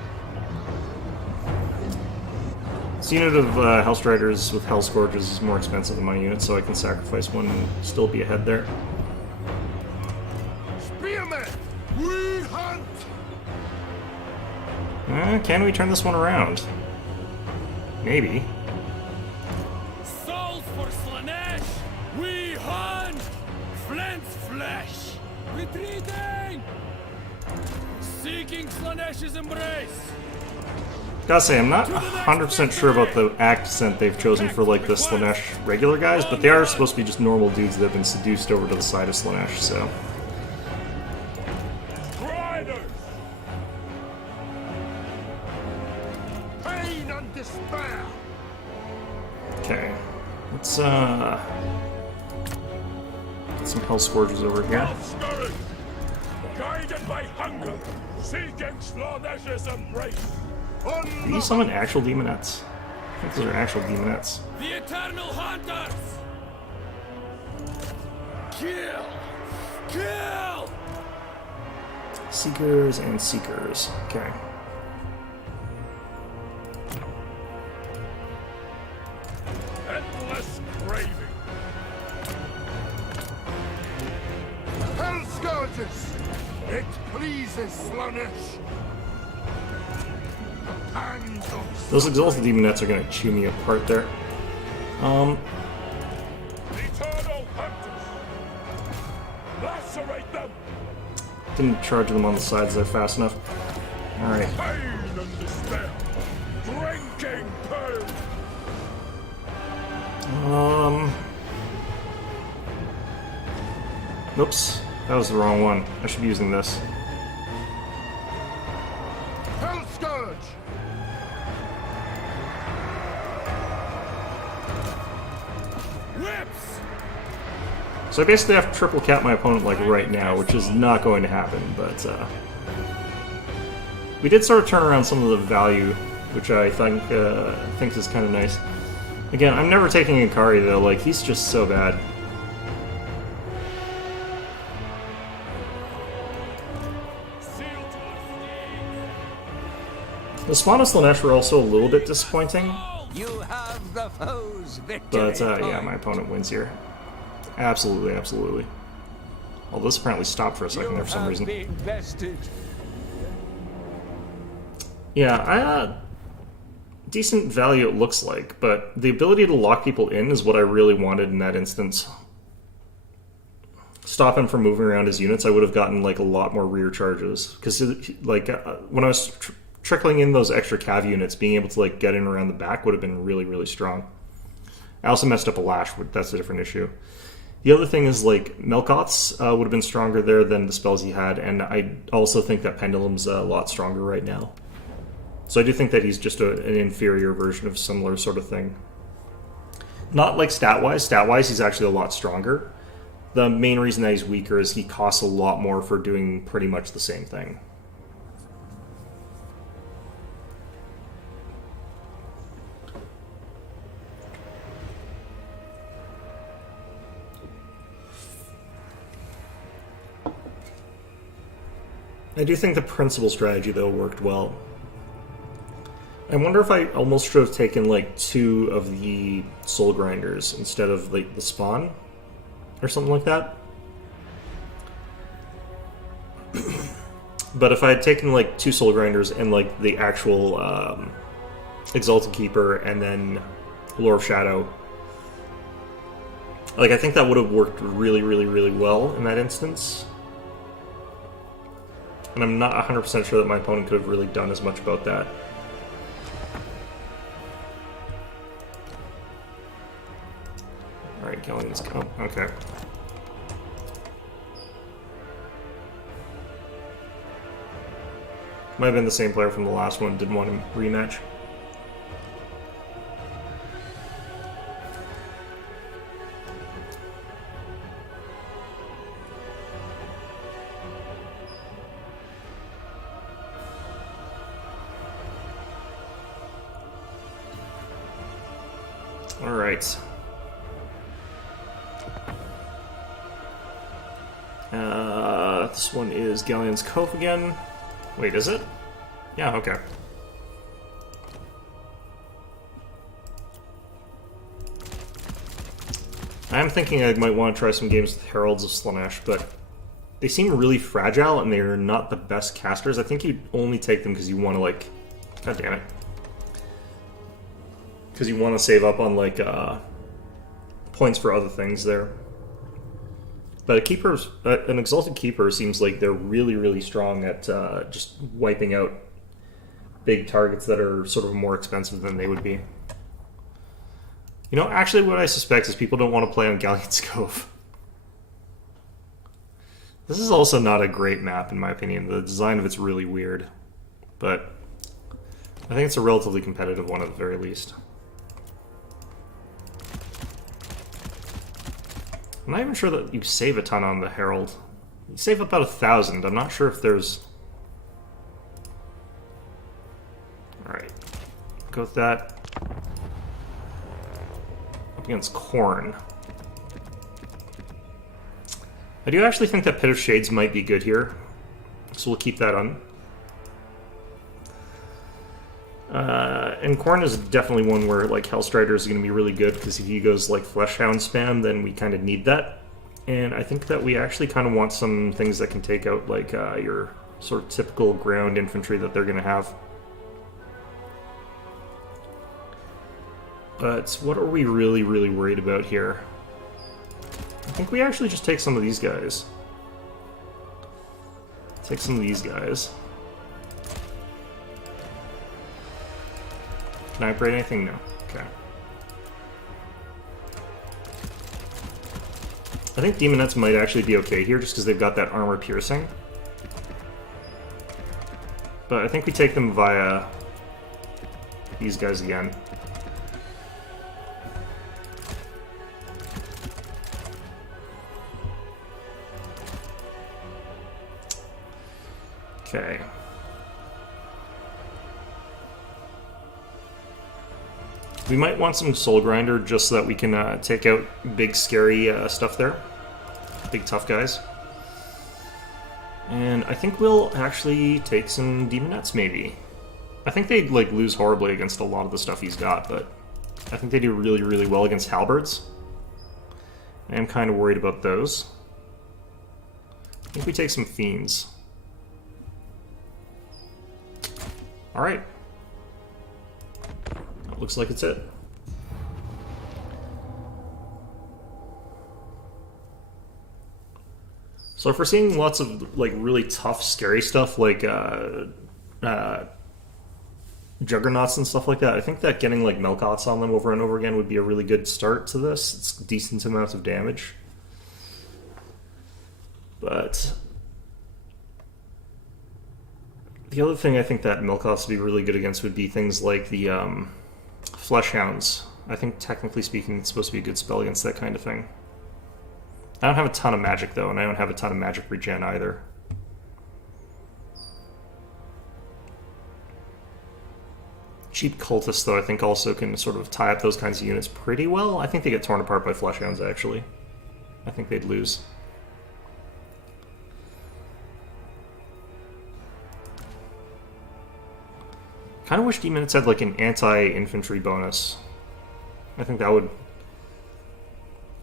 This unit of Hellstriders with Hell Scourges is more expensive than my unit, so I can sacrifice one and still be ahead there. Spearmen! We hunt! Can we turn this one around? Maybe. Souls for Slaanesh! We hunt! Flint's flesh! Retreating! Seeking Slaanesh's embrace! Gotta say, I'm not 100% sure about the accent they've chosen for like the Slaanesh regular guys, but they are supposed to be just normal dudes that have been seduced over to the side of Slaanesh, so... Riders! Pain and despair! Okay. Let's, get some Hell Scourges over here. Hellstriders! Guided by hunger, seeking Slaanesh's embrace! Do you summon actual demonettes? I think those are actual demonettes. The Eternal Hunters! Kill! Kill! Seekers and Seekers. Okay. Endless craving! Hell Scourges! It pleases Slaanesh! The pangs of Those Exalted Demonettes are gonna chew me apart there. Eternal Hunters! Lacerate them! Didn't charge them on the sides there fast enough. Alright. Pain and despair! Drinking pain! Oops. That was the wrong one. I should be using this. Hell Scourge! Whips! So I basically have to triple cap my opponent like right now, which is not going to happen, but we did sort of turn around some of the value, which I think is kind of nice. Again, I'm never taking Inkari though, like he's just so bad. The spawn of Slaanesh were also a little bit disappointing. You have the foe's victory. But yeah, point. my opponent wins here. Absolutely, absolutely. Well, this apparently stopped for a second there for some reason. Been bested. Yeah, decent value it looks like, but the ability to lock people in is what I really wanted in that instance. Stop him from moving around his units, I would have gotten like a lot more rear charges. Because like when I was trickling in those extra cav units, being able to like get in around the back would have been really, really strong. I also messed up a lash, but that's a different issue. The other thing is like Melkoth's would have been stronger there than the spells he had, and I also think that Pendulum's a lot stronger right now. So I do think that he's just an inferior version of similar sort of thing. Not like stat-wise. Stat-wise, he's actually a lot stronger. The main reason that he's weaker is he costs a lot more for doing pretty much the same thing. I do think the principal strategy, though, worked well. I wonder if I almost should have taken, like, 2 of the Soul Grinders instead of, like, the Spawn, or something like that. But if I had taken, like, 2 Soul Grinders and, like, the actual Exalted Keeper and then Lore of Shadow, like, I think that would have worked really, really, really well in that instance. And I'm not 100% sure that my opponent could have really done as much about that. Alright, Galleon's go. Okay. Might have been the same player from the last one, didn't want him rematch. Alright. This one is Galleon's Cove again. Wait, is it? Yeah, okay. I'm thinking I might want to try some games with Heralds of Slanesh, but they seem really fragile and they're not the best casters. I think you only take them because you want to, like... God damn it. Because you want to save up on, like, points for other things there. But an Exalted Keeper seems like they're really, really strong at just wiping out big targets that are sort of more expensive than they would be. You know, actually what I suspect is people don't want to play on Galleon's Cove. This is also not a great map, in my opinion. The design of it's really weird. But I think it's a relatively competitive one at the very least. I'm not even sure that you save a ton on the Herald. You save about 1,000. I'm not sure if there's... Alright. Go with that. Up against Khorne. I do actually think that Pit of Shades might be good here. So we'll keep that on. And Khorne is definitely one where, like, Hellstriders is going to be really good, because if he goes, like, Fleshhound spam, then we kind of need that. And I think that we actually kind of want some things that can take out, like, your sort of typical ground infantry that they're going to have. But what are we really, really worried about here? I think we actually just take some of these guys. Take some of these guys. Can I upgrade anything? No. Okay. I think Demonettes might actually be okay here, just because they've got that armor piercing. But I think we take them via these guys again. Okay. We might want some Soul Grinder just so that we can take out big, scary stuff there. Big, tough guys. And I think we'll actually take some Demonettes, maybe. I think they'd, like, lose horribly against a lot of the stuff he's got, but I think they do really, really well against halberds. I am kind of worried about those. I think we take some fiends. Alright. Looks like it's it. So if we're seeing lots of like really tough, scary stuff like juggernauts and stuff like that, I think that getting like Melkoths on them over and over again would be a really good start to this. It's decent amounts of damage. But the other thing I think that Melkoths would be really good against would be things like the Fleshhounds. I think technically speaking it's supposed to be a good spell against that kind of thing. I don't have a ton of magic though, and I don't have a ton of magic regen either. Cheap cultists, though, I think also can sort of tie up those kinds of units pretty well. I think they get torn apart by Fleshhounds, actually. I think they'd lose. Kind of wish D-Minutes had like an anti-infantry bonus. I think that would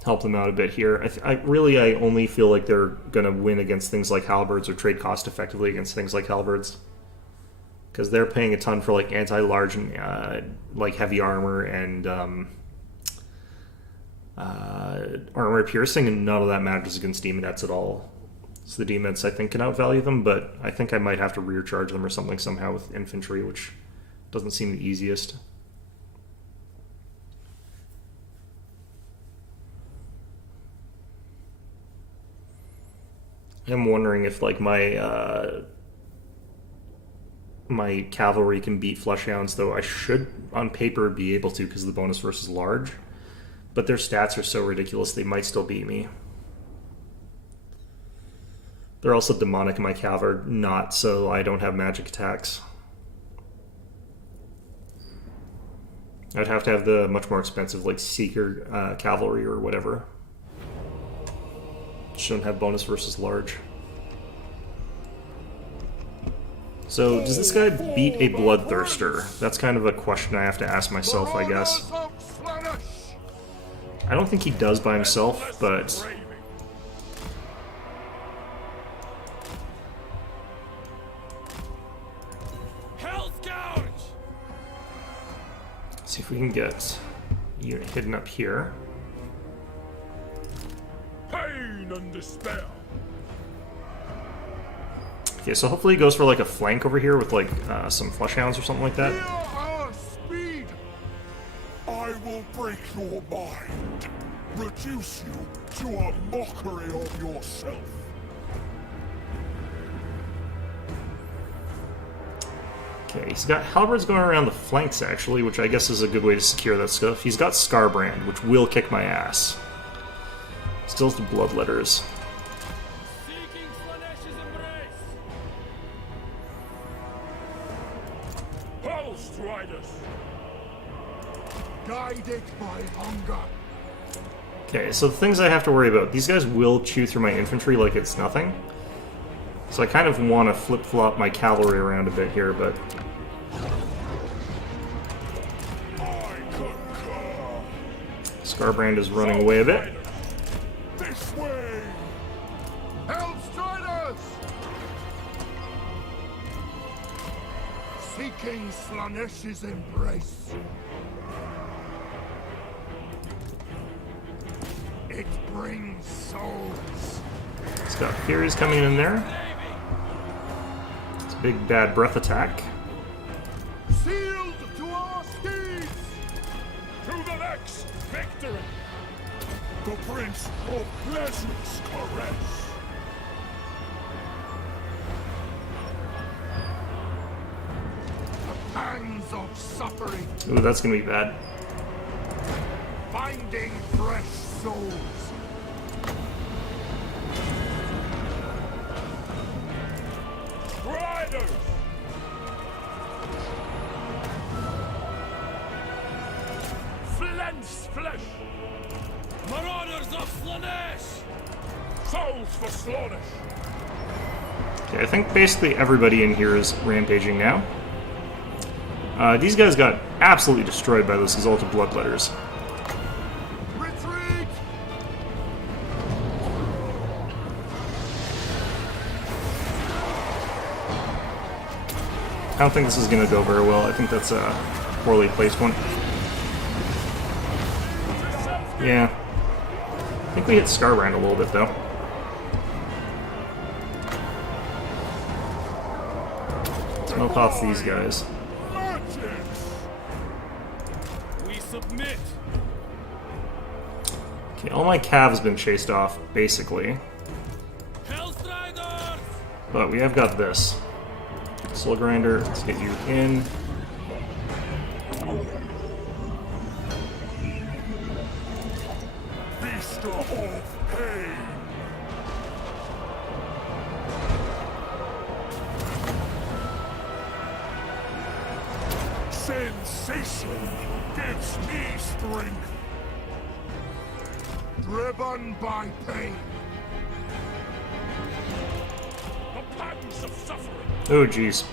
help them out a bit here. I only feel like they're going to win against things like halberds or trade cost effectively against things like halberds. Because they're paying a ton for like anti-large and like heavy armor and armor piercing, and none of that matters against Demonettes at all. So the Demonettes I think can outvalue them, but I think I might have to rear charge them or something somehow with infantry, which doesn't seem the easiest. I'm wondering if like my my cavalry can beat Fleshhounds, though I should on paper be able to because of the bonus versus large, but their stats are so ridiculous they might still beat me. They're also demonic in my cavalry, not so I don't have magic attacks. I'd have to have the much more expensive like Seeker cavalry or whatever. Shouldn't have bonus versus large. So, does this guy beat a Bloodthirster? That's kind of a question I have to ask myself, I guess. I don't think he does by himself, but... Let's see if we can get a unit hidden up here. Pain and despair. Okay, so hopefully he goes for like a flank over here with like some Fleshhounds or something like that. Fear our speed. I will break your mind, reduce you to a mockery of yourself. Okay, he's got halberds going around the flanks actually, which I guess is a good way to secure that stuff. He's got Scarbrand, which will kick my ass. Still the Bloodletters. Hellstriders. Guided by hunger. Okay, so the things I have to worry about. These guys will chew through my infantry like it's nothing. So I kind of want to flip-flop my cavalry around a bit here, but... Scarbrand is running away a bit. This way! Hellstriders! Seeking Slaaneish's embrace. It brings souls. He's got Furies coming in there. It's a big bad breath attack. Sealed to our steeds! To the next victory! The Prince of Pleasant's caress! The pangs of suffering! Ooh, that's gonna be bad. Finding fresh souls! Riders! Flens flesh! Marauders of Slaanesh! Souls for Slaanesh! Okay, I think basically everybody in here is rampaging now. These guys got absolutely destroyed by those Exalted Bloodletters. Retreat! I don't think this is going to go very well. I think that's a poorly placed one. Yeah. I think we hit Scarbrand a little bit, though. Smoke off these guys. We submit. Okay, all my cav has been chased off, basically. Hellstriders! But we have got this. Soul Grinder, let's get you in. Beast of pain. Sensation gives me strength. Driven by pain. The pangs of suffering. Oh, jeez.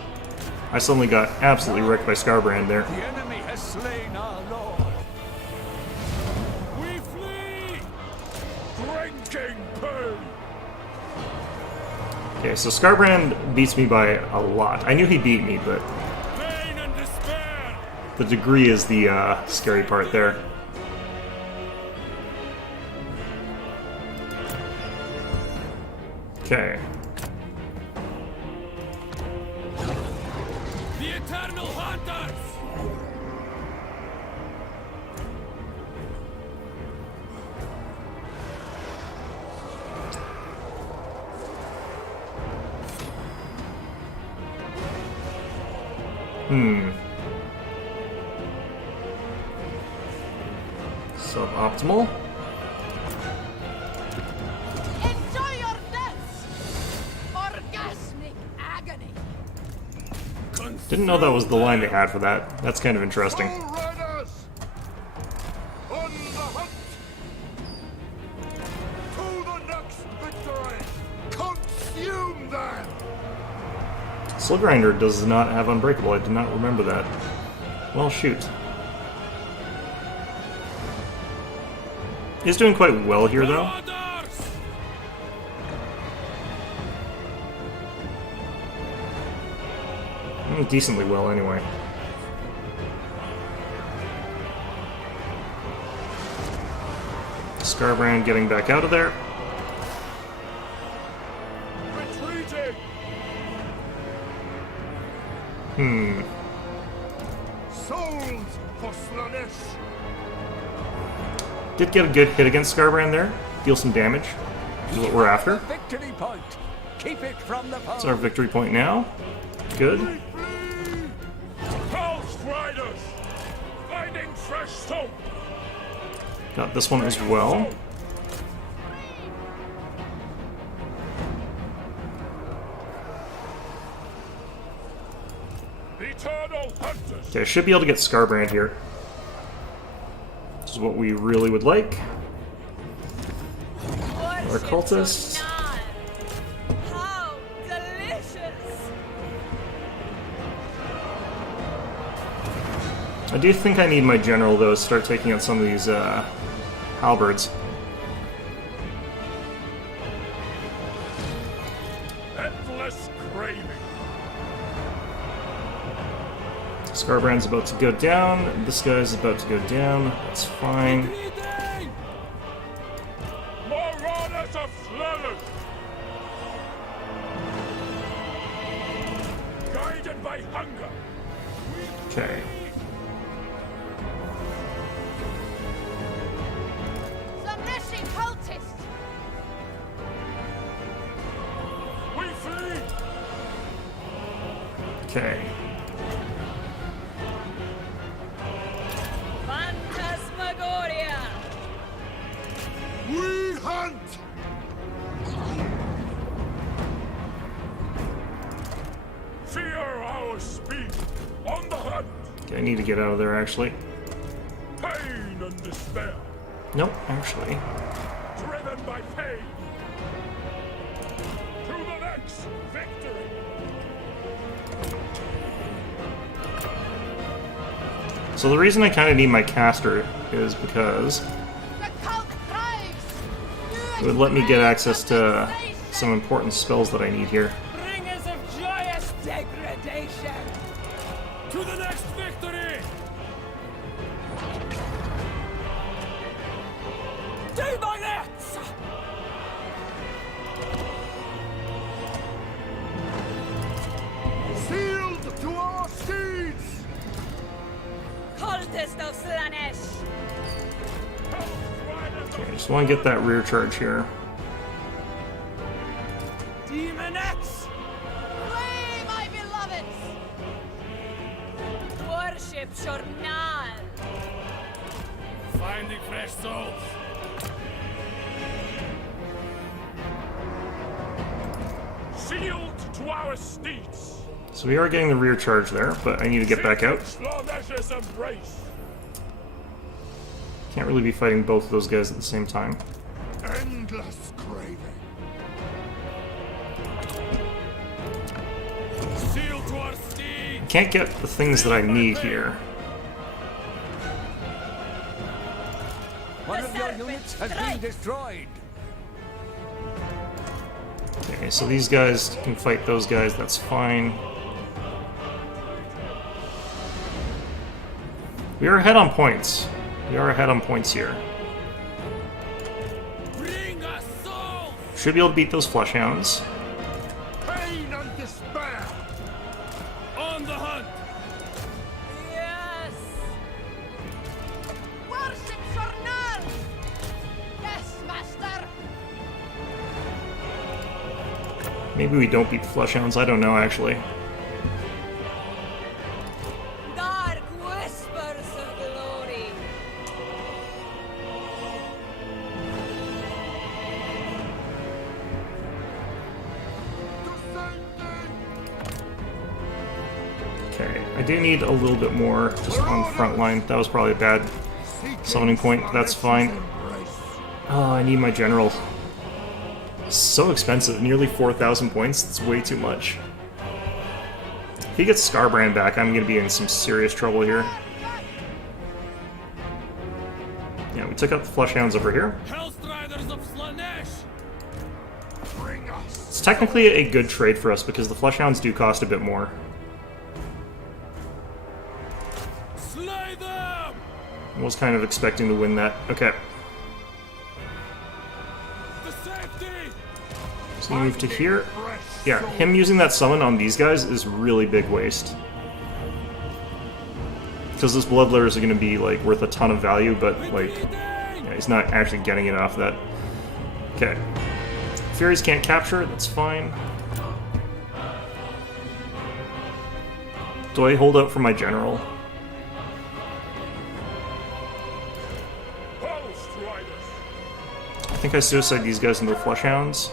I suddenly got absolutely wrecked by Scarbrand there. The enemy has slain our lord. We flee! Drinking pain! Okay, so Scarbrand beats me by a lot. I knew he beat me, but Pain and despair! the degree is the scary part there. Okay. The eternal hunters! Suboptimal. Enjoy your deaths! Orgasmic agony! Didn't know that was the line they had for that. That's kind of interesting. Soul Riders! On the hunt! To the next victory! Consume them! Soul Grinder does not have Unbreakable. I did not remember that. Well, shoot. He's doing quite well here, though. Decently well, anyway. Scarbrand getting back out of there. Retreating! Souls for Slanesh! Did get a good hit against Scarbrand there. Deal some damage. Is what we're after. Victory point. Keep it from the It's our victory point now. Good. We flee! Hellstriders! Finding fresh soap! Got this one as well. Eternal hunters! Okay, should be able to get Scarbrand here. This is what we really would like. Our cultists. How delicious! I do think I need my general, though, to start taking out some of these halberds. Endless craving! Scarbrand's about to go down. This guy's about to go down. That's fine. Retreating! Marauders of Slanesh! Guided by hunger! Okay. Submission cultist! We flee! Okay. Phantasmagoria! We hunt! Fear our speed! On the hunt! Okay, I need to get out of there, actually. Pain and despair! Nope, actually. Driven by pain! To the next victory! So the reason I kind of need my caster is because The cult thrives! it would let me get access to some important spells that I need here. Bringers of joyous degradation! To the next victory! Do my nets! Sealed to our steeds! Cultist of Slanesh! Okay, I just want to get that rear charge here. Demonettes! Pray, my beloveds! Worship Journal! Finding fresh souls. Sealed to our steeds! So we are getting the rear charge there, but I need to get back out. Slanesh's embrace! Can't really be fighting both of those guys at the same time. Endless craving. Sealed to our steeds! Can't get the things that I need here. One of your units has been destroyed. Okay, so these guys can fight those guys, that's fine. We are ahead on points. We are ahead on points here. Bring us souls! Should be able to beat those flesh hounds. Pain and despair! On the hunt! Yes! Worship Journal! Yes, master! Maybe we don't beat the flesh hounds, I don't know actually. Dark whispers of glory! Okay, I do need a little bit more just on the front line. That was probably a bad summoning point, but that's fine. Oh, I need my general. So expensive, nearly 4,000 points, it's way too much. If he gets Scarbrand back, I'm going to be in some serious trouble here. Yeah, we took out the flesh hounds over here. Hellstriders of Slanesh! Bring us! It's technically a good trade for us because the flesh hounds do cost a bit more. Slay them! I was kind of expecting to win that. Okay, The safety! so we move to here. Yeah, him using that summon on these guys is really big waste. Because those Bloodlayers are going to be like worth a ton of value, but like, yeah, he's not actually getting it off that. Okay. Furies can't capture it, that's fine. Do I hold out for my general? Hellstriders! I think I suicide these guys into the Flesh Hounds.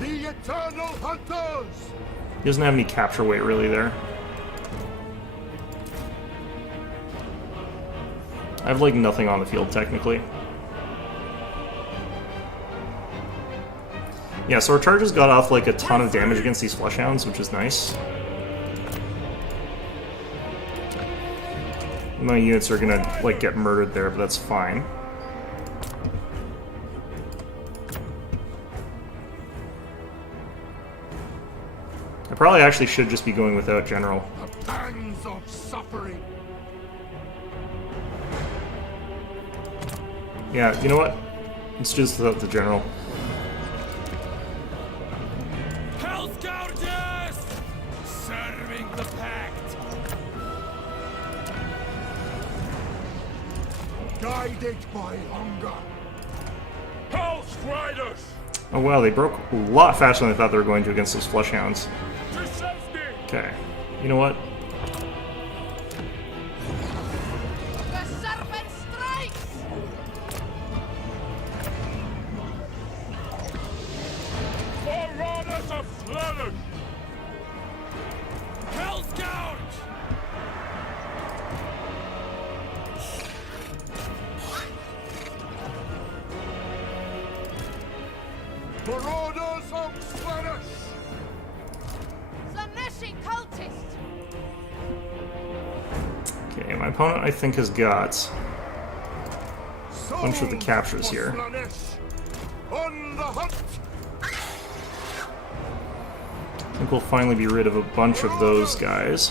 The Eternal Hunters! He doesn't have any capture weight really there. I have like nothing on the field technically. Yeah, so our charges got off like a ton of damage against these Flesh Hounds, which is nice. My units are gonna like get murdered there, but that's fine. I probably actually should just be going without general. The pangs of suffering! Yeah, you know what? Let's just without the general. Hellscourgers! Serving the Pact! Guided by hunger! Hellstriders! Oh wow, they broke a lot faster than I thought they were going to against those Flesh Hounds. To safety! Okay, you know what? The serpent strikes! Forerunners of Slanesh! Hellscourge! Marauders of Slanesh! Banshee cultist! Okay, my opponent, I think, has got a bunch of the captures here. On the hunt! I think we'll finally be rid of a bunch of those guys.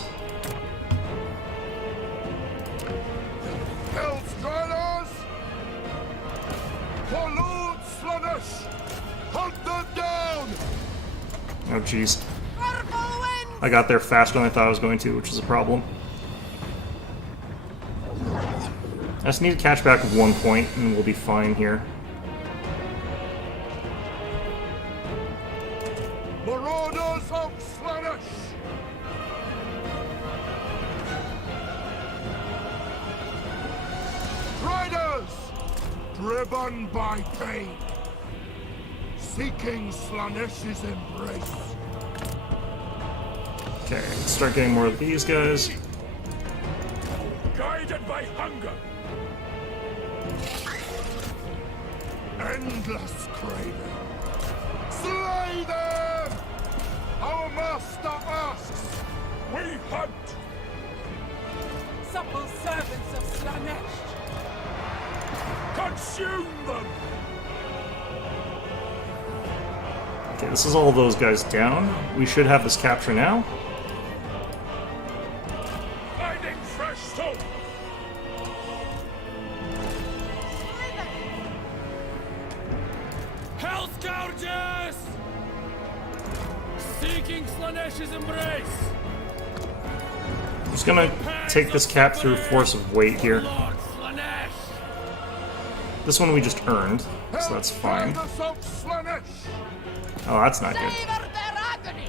Hellstriders! For Lord Slaanesh! Hunt them down! Oh, jeez. Purple wind! I got there faster than I thought I was going to, which is a problem. I just need to catch back 1 point, and we'll be fine here. Marauders of Slaanesh! Riders! Driven by pain! Seeking Slaanesh's embrace! Okay, let's start getting more of these guys. Guided by hunger! Endless craving! Slay them! Our master asks! We hunt! Supple servants of Slaanesh! Consume them! Okay, this is all those guys down. We should have this capture now. Finding fresh hope! Hellscourges! Seeking Slaanesh's embrace! I'm just gonna take this cap through force of weight here. Lord Slaanesh! This one we just earned, so that's fine. Hellstriders of Slaanesh! Oh, that's not good. Savor their agony!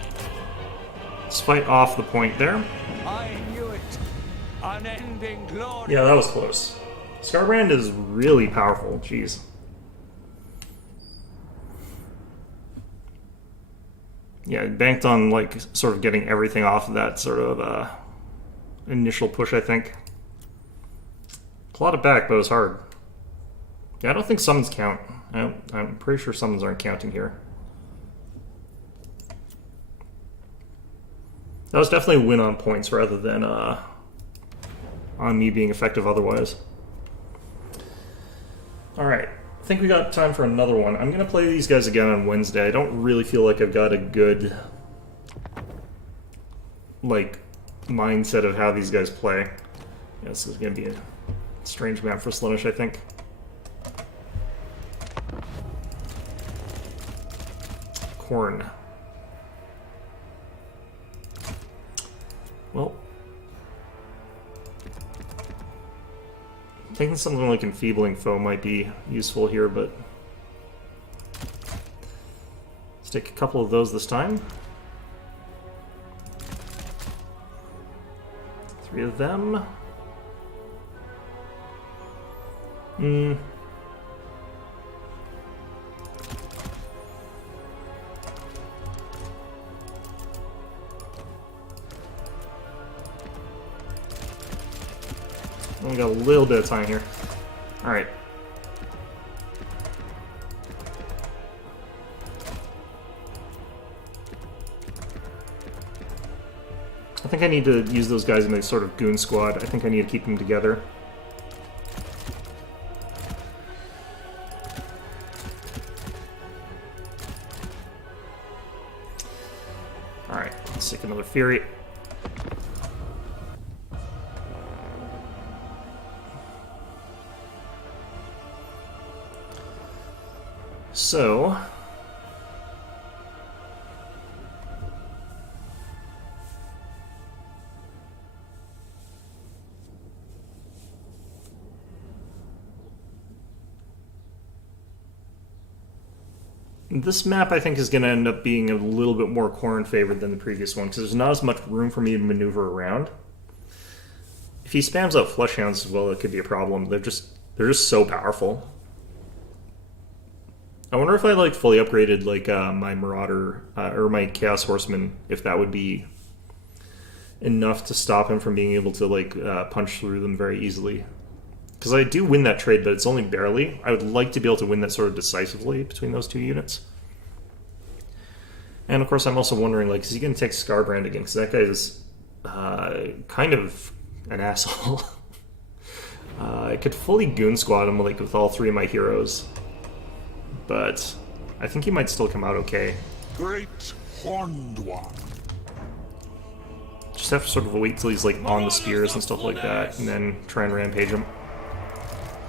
Let's fight off the point there. I knew it. Unending glory. Yeah, that was close. Scarbrand is really powerful, jeez. Yeah, banked on, like, sort of getting everything off of that sort of initial push, I think. Clawed it back, but it was hard. Yeah, I don't think summons count. I'm pretty sure summons aren't counting here. That was definitely a win on points rather than on me being effective otherwise. Alright, I think we got time for another one. I'm going to play these guys again on Wednesday. I don't really feel like I've got a good, like, mindset of how these guys play. Yeah, this is going to be a strange map for Slaanesh, I think. Corn. Well, taking something like Enfeebling Foe might be useful here, but let's take a couple of those this time. 3 of them. Only got a little bit of time here. Alright. I think I need to use those guys in a sort of goon squad. I think I need to keep them together. Alright, let's take another Fury. So, this map I think is going to end up being a little bit more Corrin favored than the previous one because there's not as much room for me to maneuver around. If he spams out Flesh Hounds as well, it could be a problem. They're just so powerful. I wonder if I like fully upgraded like my Marauder or my Chaos Horseman, if that would be enough to stop him from being able to like punch through them very easily. Because I do win that trade, but it's only barely. I would like to be able to win that sort of decisively between those two units. And of course, I'm also wondering, like, is he going to take Scarbrand again? Because that guy is kind of an asshole. I could fully goon squad him, like, with all three of my heroes, but I think he might still come out okay. Great Horned One. Just have to sort of wait till he's, like, on the spears and stuff like that, and then try and rampage him.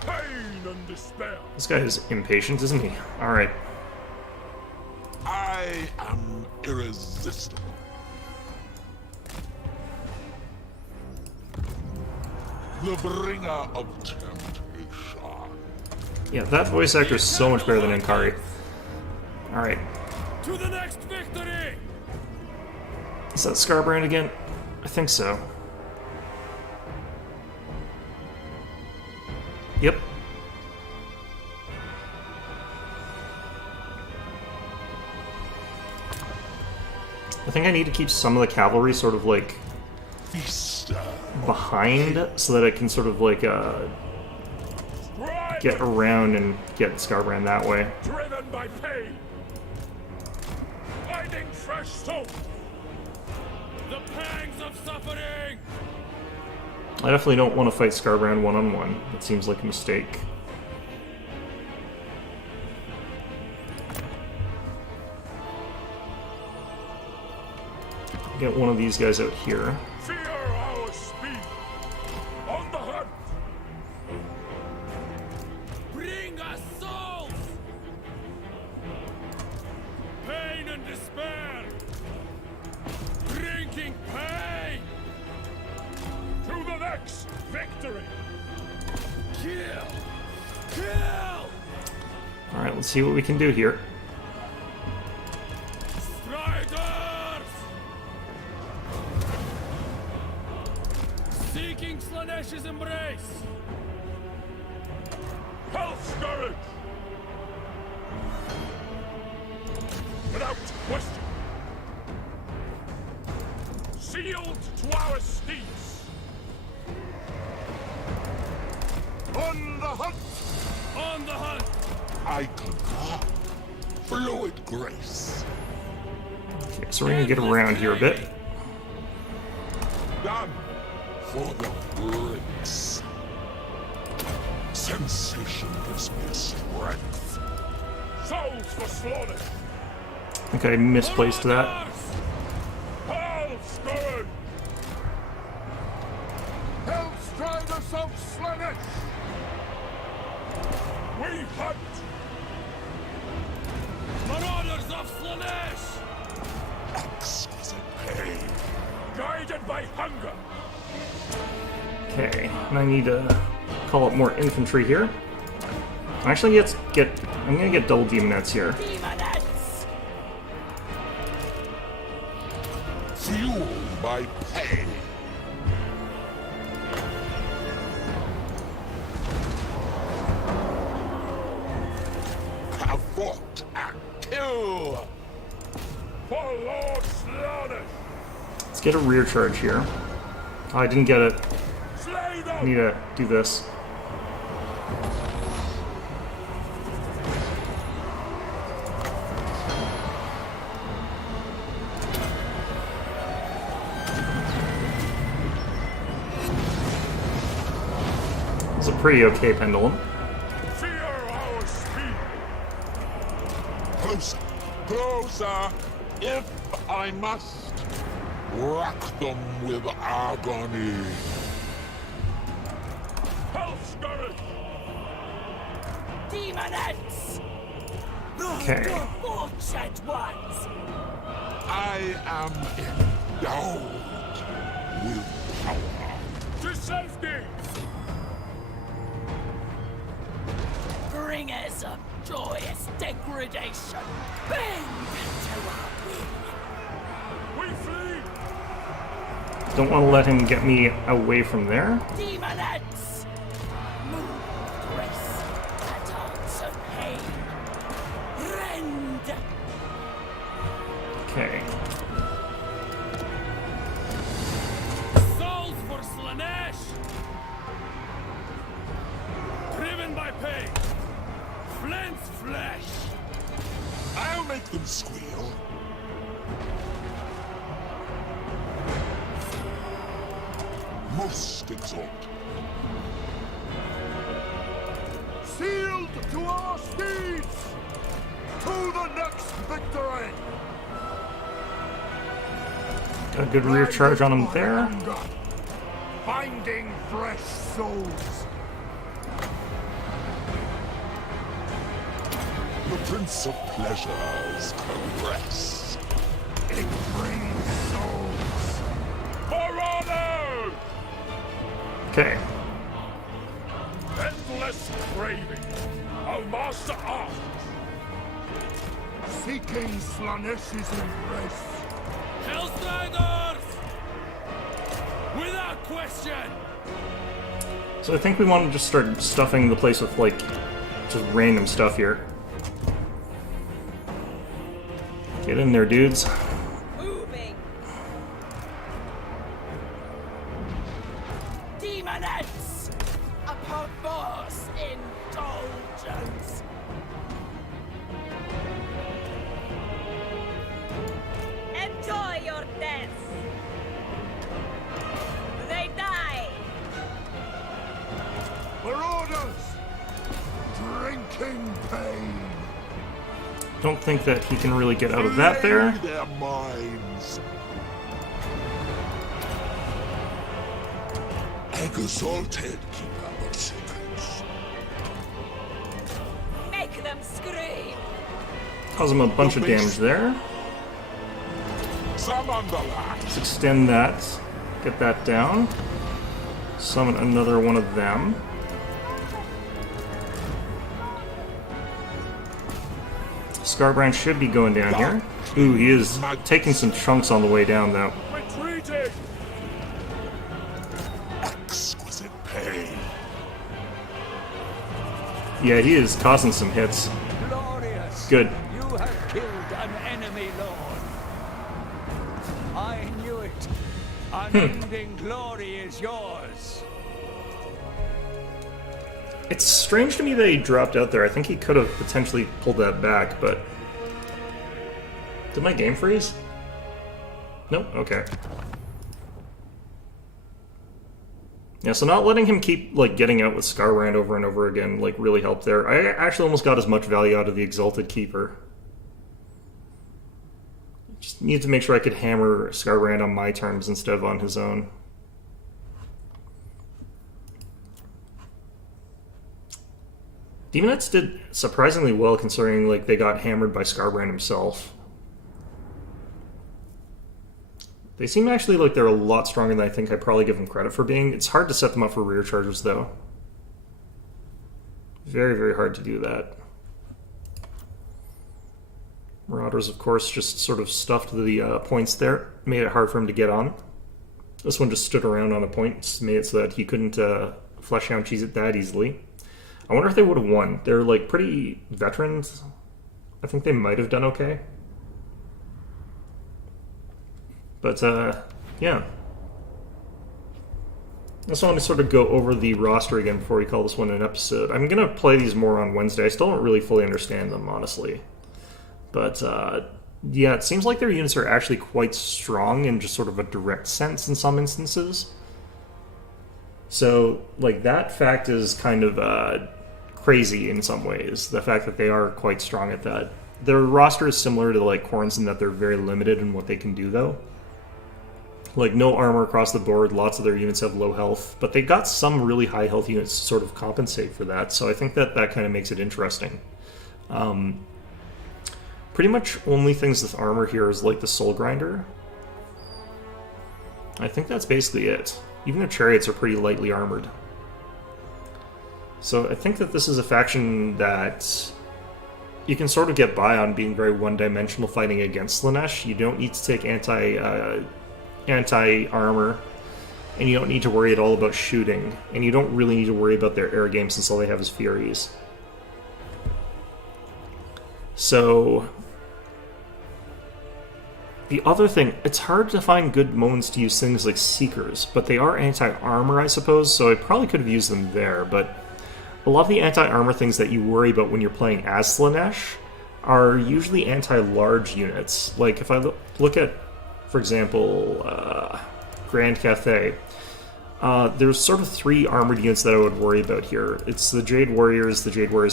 Pain and despair. This guy is impatient, isn't he? Alright. I am irresistible. The bringer of temptation. Yeah, that voice actor is so much better than Inkari. Alright. To the next victory! Is that Scarbrand again? I think so. Yep. I think I need to keep some of the cavalry sort of like behind so that I can sort of like get around and get Scarbrand that way. Driven by pain. Finding fresh soul. The pangs of suffering! I definitely don't want to fight Scarbrand one-on-one. It seems like a mistake. Get one of these guys out here. Fear our speed. On the hunt. Bring us souls! Pain and despair! Drinking pain! To the next victory. Kill! Kill! Alright, let's see what we can do here. Striders! Seeking Slanesh's embrace! Hellstriders. Without question. Sealed to our steeds. On the hunt. On the hunt! I concur. Fluid grace. Okay, so we're gonna get around here a bit. Done for the bricks. Sensation gives me strength. Souls for slaughter. I think I misplaced that. Hellstriders. Hellstriders of Slaanesh. We hunt. Marauders of Slanesh! Exquisite pain. Guided by hunger. Okay, and I need to call up more infantry here. Actually, I'm gonna get double demonettes here. Demonettes! Fueled by pain. Have fought and kill. For Lord Slaughter. Let's get a rear charge here. Oh, I didn't get it. Slay I them. need to do this. It's a pretty okay pendulum. Fear our speed. Closer. Closer. If I must. Rack them with agony. Hellstriders. Demonettes! Okay. Fortunate ones! I am endowed with power. To safety. Bringers of joyous degradation! Bend to our will! We flee. Don't want to let him get me away from there. Demonettes! Move with grace, patterns of pain. Rend! Okay. Souls for Slanesh! Driven by pain! Flint's flesh! I'll make them squeal. Most exalted. Sealed to our steeds! To the next victory! Got a good rear charge on him there. Finding fresh souls. The Prince of Pleasure's caress. It brings souls. For honor! Okay. Endless craving. A master art. Seeking Slanesh's embrace. Hellstriders! Without question! So I think we want to just start stuffing the place with, like, just random stuff here. Get in there, dudes. Moving. Demonettes! A perverse indulgence! Enjoy your deaths! They die! Marauders! Drinking pain! Don't think that he can really get out of that there. Free their minds. Exalted keeper of secrets. Make them scream! Cause him a bunch of damage there. Summon the Let's last. extend that. Get that down. Summon another one of them. Scarbrand should be going down here. Ooh, he is taking some chunks on the way down, though. Retreating. Exquisite pain. Yeah, he is causing some hits. Glorious! Good. You have killed an enemy lord. I knew it. Unending glory is yours. It's strange to me that he dropped out there. I think he could have potentially pulled that back, but... Did my game freeze? Nope, okay. Yeah, so not letting him keep, like, getting out with Scarbrand over and over again, like, really helped there. I actually almost got as much value out of the Exalted Keeper. Just needed to make sure I could hammer Scarbrand on my terms instead of on his own. Demonettes did surprisingly well considering, like, they got hammered by Scarbrand himself. They seem actually like they're a lot stronger than I think I probably give them credit for being. It's hard to set them up for rear charges, though. Very, very hard to do that. Marauders, of course, just sort of stuffed the points there. Made it hard for him to get on. This one just stood around on a point, made it so that he couldn't flesh out cheese it that easily. I wonder if they would have won. They're, like, pretty veterans. I think they might have done okay. But, yeah. I just want to sort of go over the roster again before we call this one an episode. I'm going to play these more on Wednesday. I still don't really fully understand them, honestly. But, yeah, it seems like their units are actually quite strong in just sort of a direct sense in some instances. So, like, that fact is kind of crazy in some ways, the fact that they are quite strong at that. Their roster is similar to, like, Khorne's in that they're very limited in what they can do, though. Like, no armor across the board, lots of their units have low health, but they got some really high health units to sort of compensate for that, so I think that that kind of makes it interesting. Pretty much only things with armor here is, like, the Soul Grinder. I think that's basically it. Even their chariots are pretty lightly armored. So I think that this is a faction that you can sort of get by on being very one-dimensional fighting against Slaanesh. You don't need to take anti-armor, and you don't need to worry at all about shooting, and you don't really need to worry about their air game since all they have is Furies. So the other thing, it's hard to find good moments to use things like Seekers, but they are anti-armor, I suppose, so I probably could have used them there, but a lot of the anti-armor things that you worry about when you're playing as Slaanesh are usually anti-large units. Like, if I look, look at, for example, Grand Cathay. There's sort of 3 armored units that I would worry about here. It's the Jade Warriors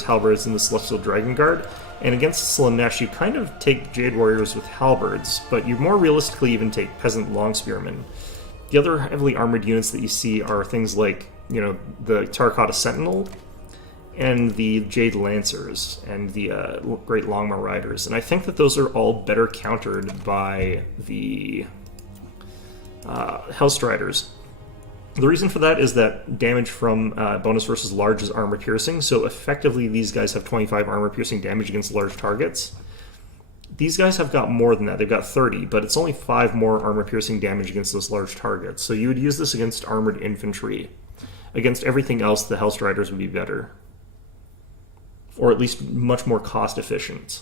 Halberds, and the Celestial Dragon Guard. And against Slanesh, you kind of take Jade Warriors with Halberds, but you more realistically even take Peasant Long Spearmen. The other heavily armored units that you see are things like, you know, the Terracotta Sentinel, and the Jade Lancers, and the Great Longmaw Riders. And I think that those are all better countered by the Hellstriders. The reason for that is that damage from bonus versus large is armor piercing, so effectively these guys have 25 armor piercing damage against large targets. These guys have got more than that, they've got 30, but it's only 5 more armor piercing damage against those large targets. So you would use this against armored infantry. Against everything else, the Hellstriders would be better. Or at least much more cost efficient.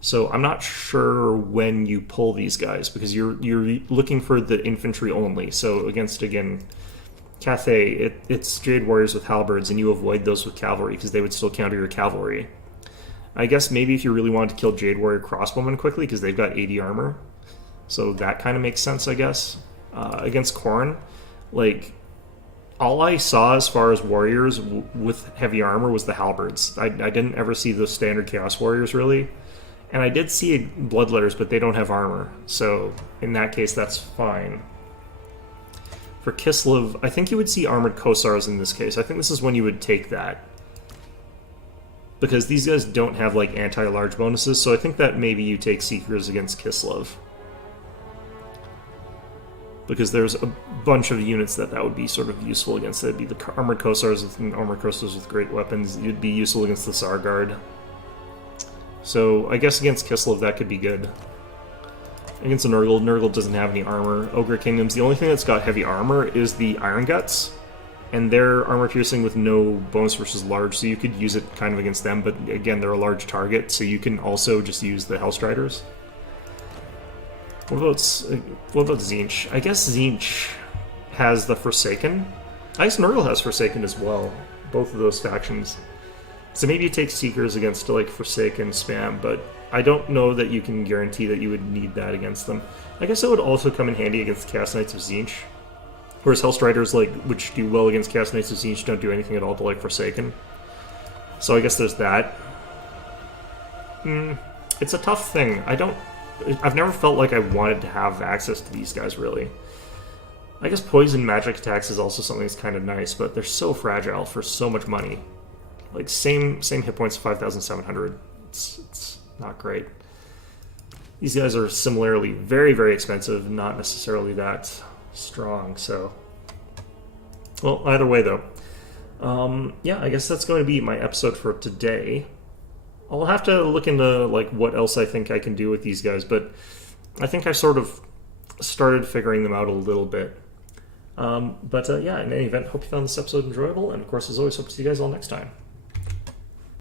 So I'm not sure when you pull these guys, because you're looking for the infantry only. So against, again, Cathay, it's Jade Warriors with Halberds, and you avoid those with cavalry, because they would still counter your cavalry. I guess maybe if you really wanted to kill Jade Warrior crossbowmen quickly, because they've got 80 armor. So that kind of makes sense, I guess. Against Khorne, like, all I saw as far as warriors with heavy armor was the Halberds. I didn't ever see the standard Chaos Warriors, really. And I did see Bloodletters, but they don't have armor. So, in that case, that's fine. For Kislev, I think you would see Armored Kosars in this case. I think this is when you would take that. Because these guys don't have, like, anti-large bonuses, so I think that maybe you take Seekers against Kislev. Because there's a bunch of units that would be sort of useful against. That'd be the Armored Kosars and Armored Kosars with great weapons. You'd be useful against the Tsar Guard. So I guess against Kislev that could be good. Against the Nurgle doesn't have any armor. Ogre Kingdoms, the only thing that's got heavy armor is the Iron Guts. And they're armor piercing with no bonus versus large, so you could use it kind of against them, but again, they're a large target, so you can also just use the Hellstriders. What about Tzeentch? I guess Tzeentch has the Forsaken. I guess Nurgle has Forsaken as well, both of those factions. So maybe you take Seekers against, like, Forsaken spam, but I don't know that you can guarantee that you would need that against them. I guess it would also come in handy against the Chaos Knights of Tzeentch. Whereas Hellstriders, like, which do well against Chaos Knights of Tzeentch, don't do anything at all to, like, Forsaken. So I guess there's that. It's a tough thing. I've never felt like I wanted to have access to these guys, really. I guess Poison Magic Attacks is also something that's kind of nice, but they're so fragile for so much money. Like, same hit points, 5,700. It's not great. These guys are similarly very, very expensive, not necessarily that strong, so... Well, either way, though. Yeah, I guess that's going to be my episode for today. I'll have to look into, like, what else I think I can do with these guys, but I think I sort of started figuring them out a little bit. Yeah, in any event, hope you found this episode enjoyable, and of course, as always, hope to see you guys all next time.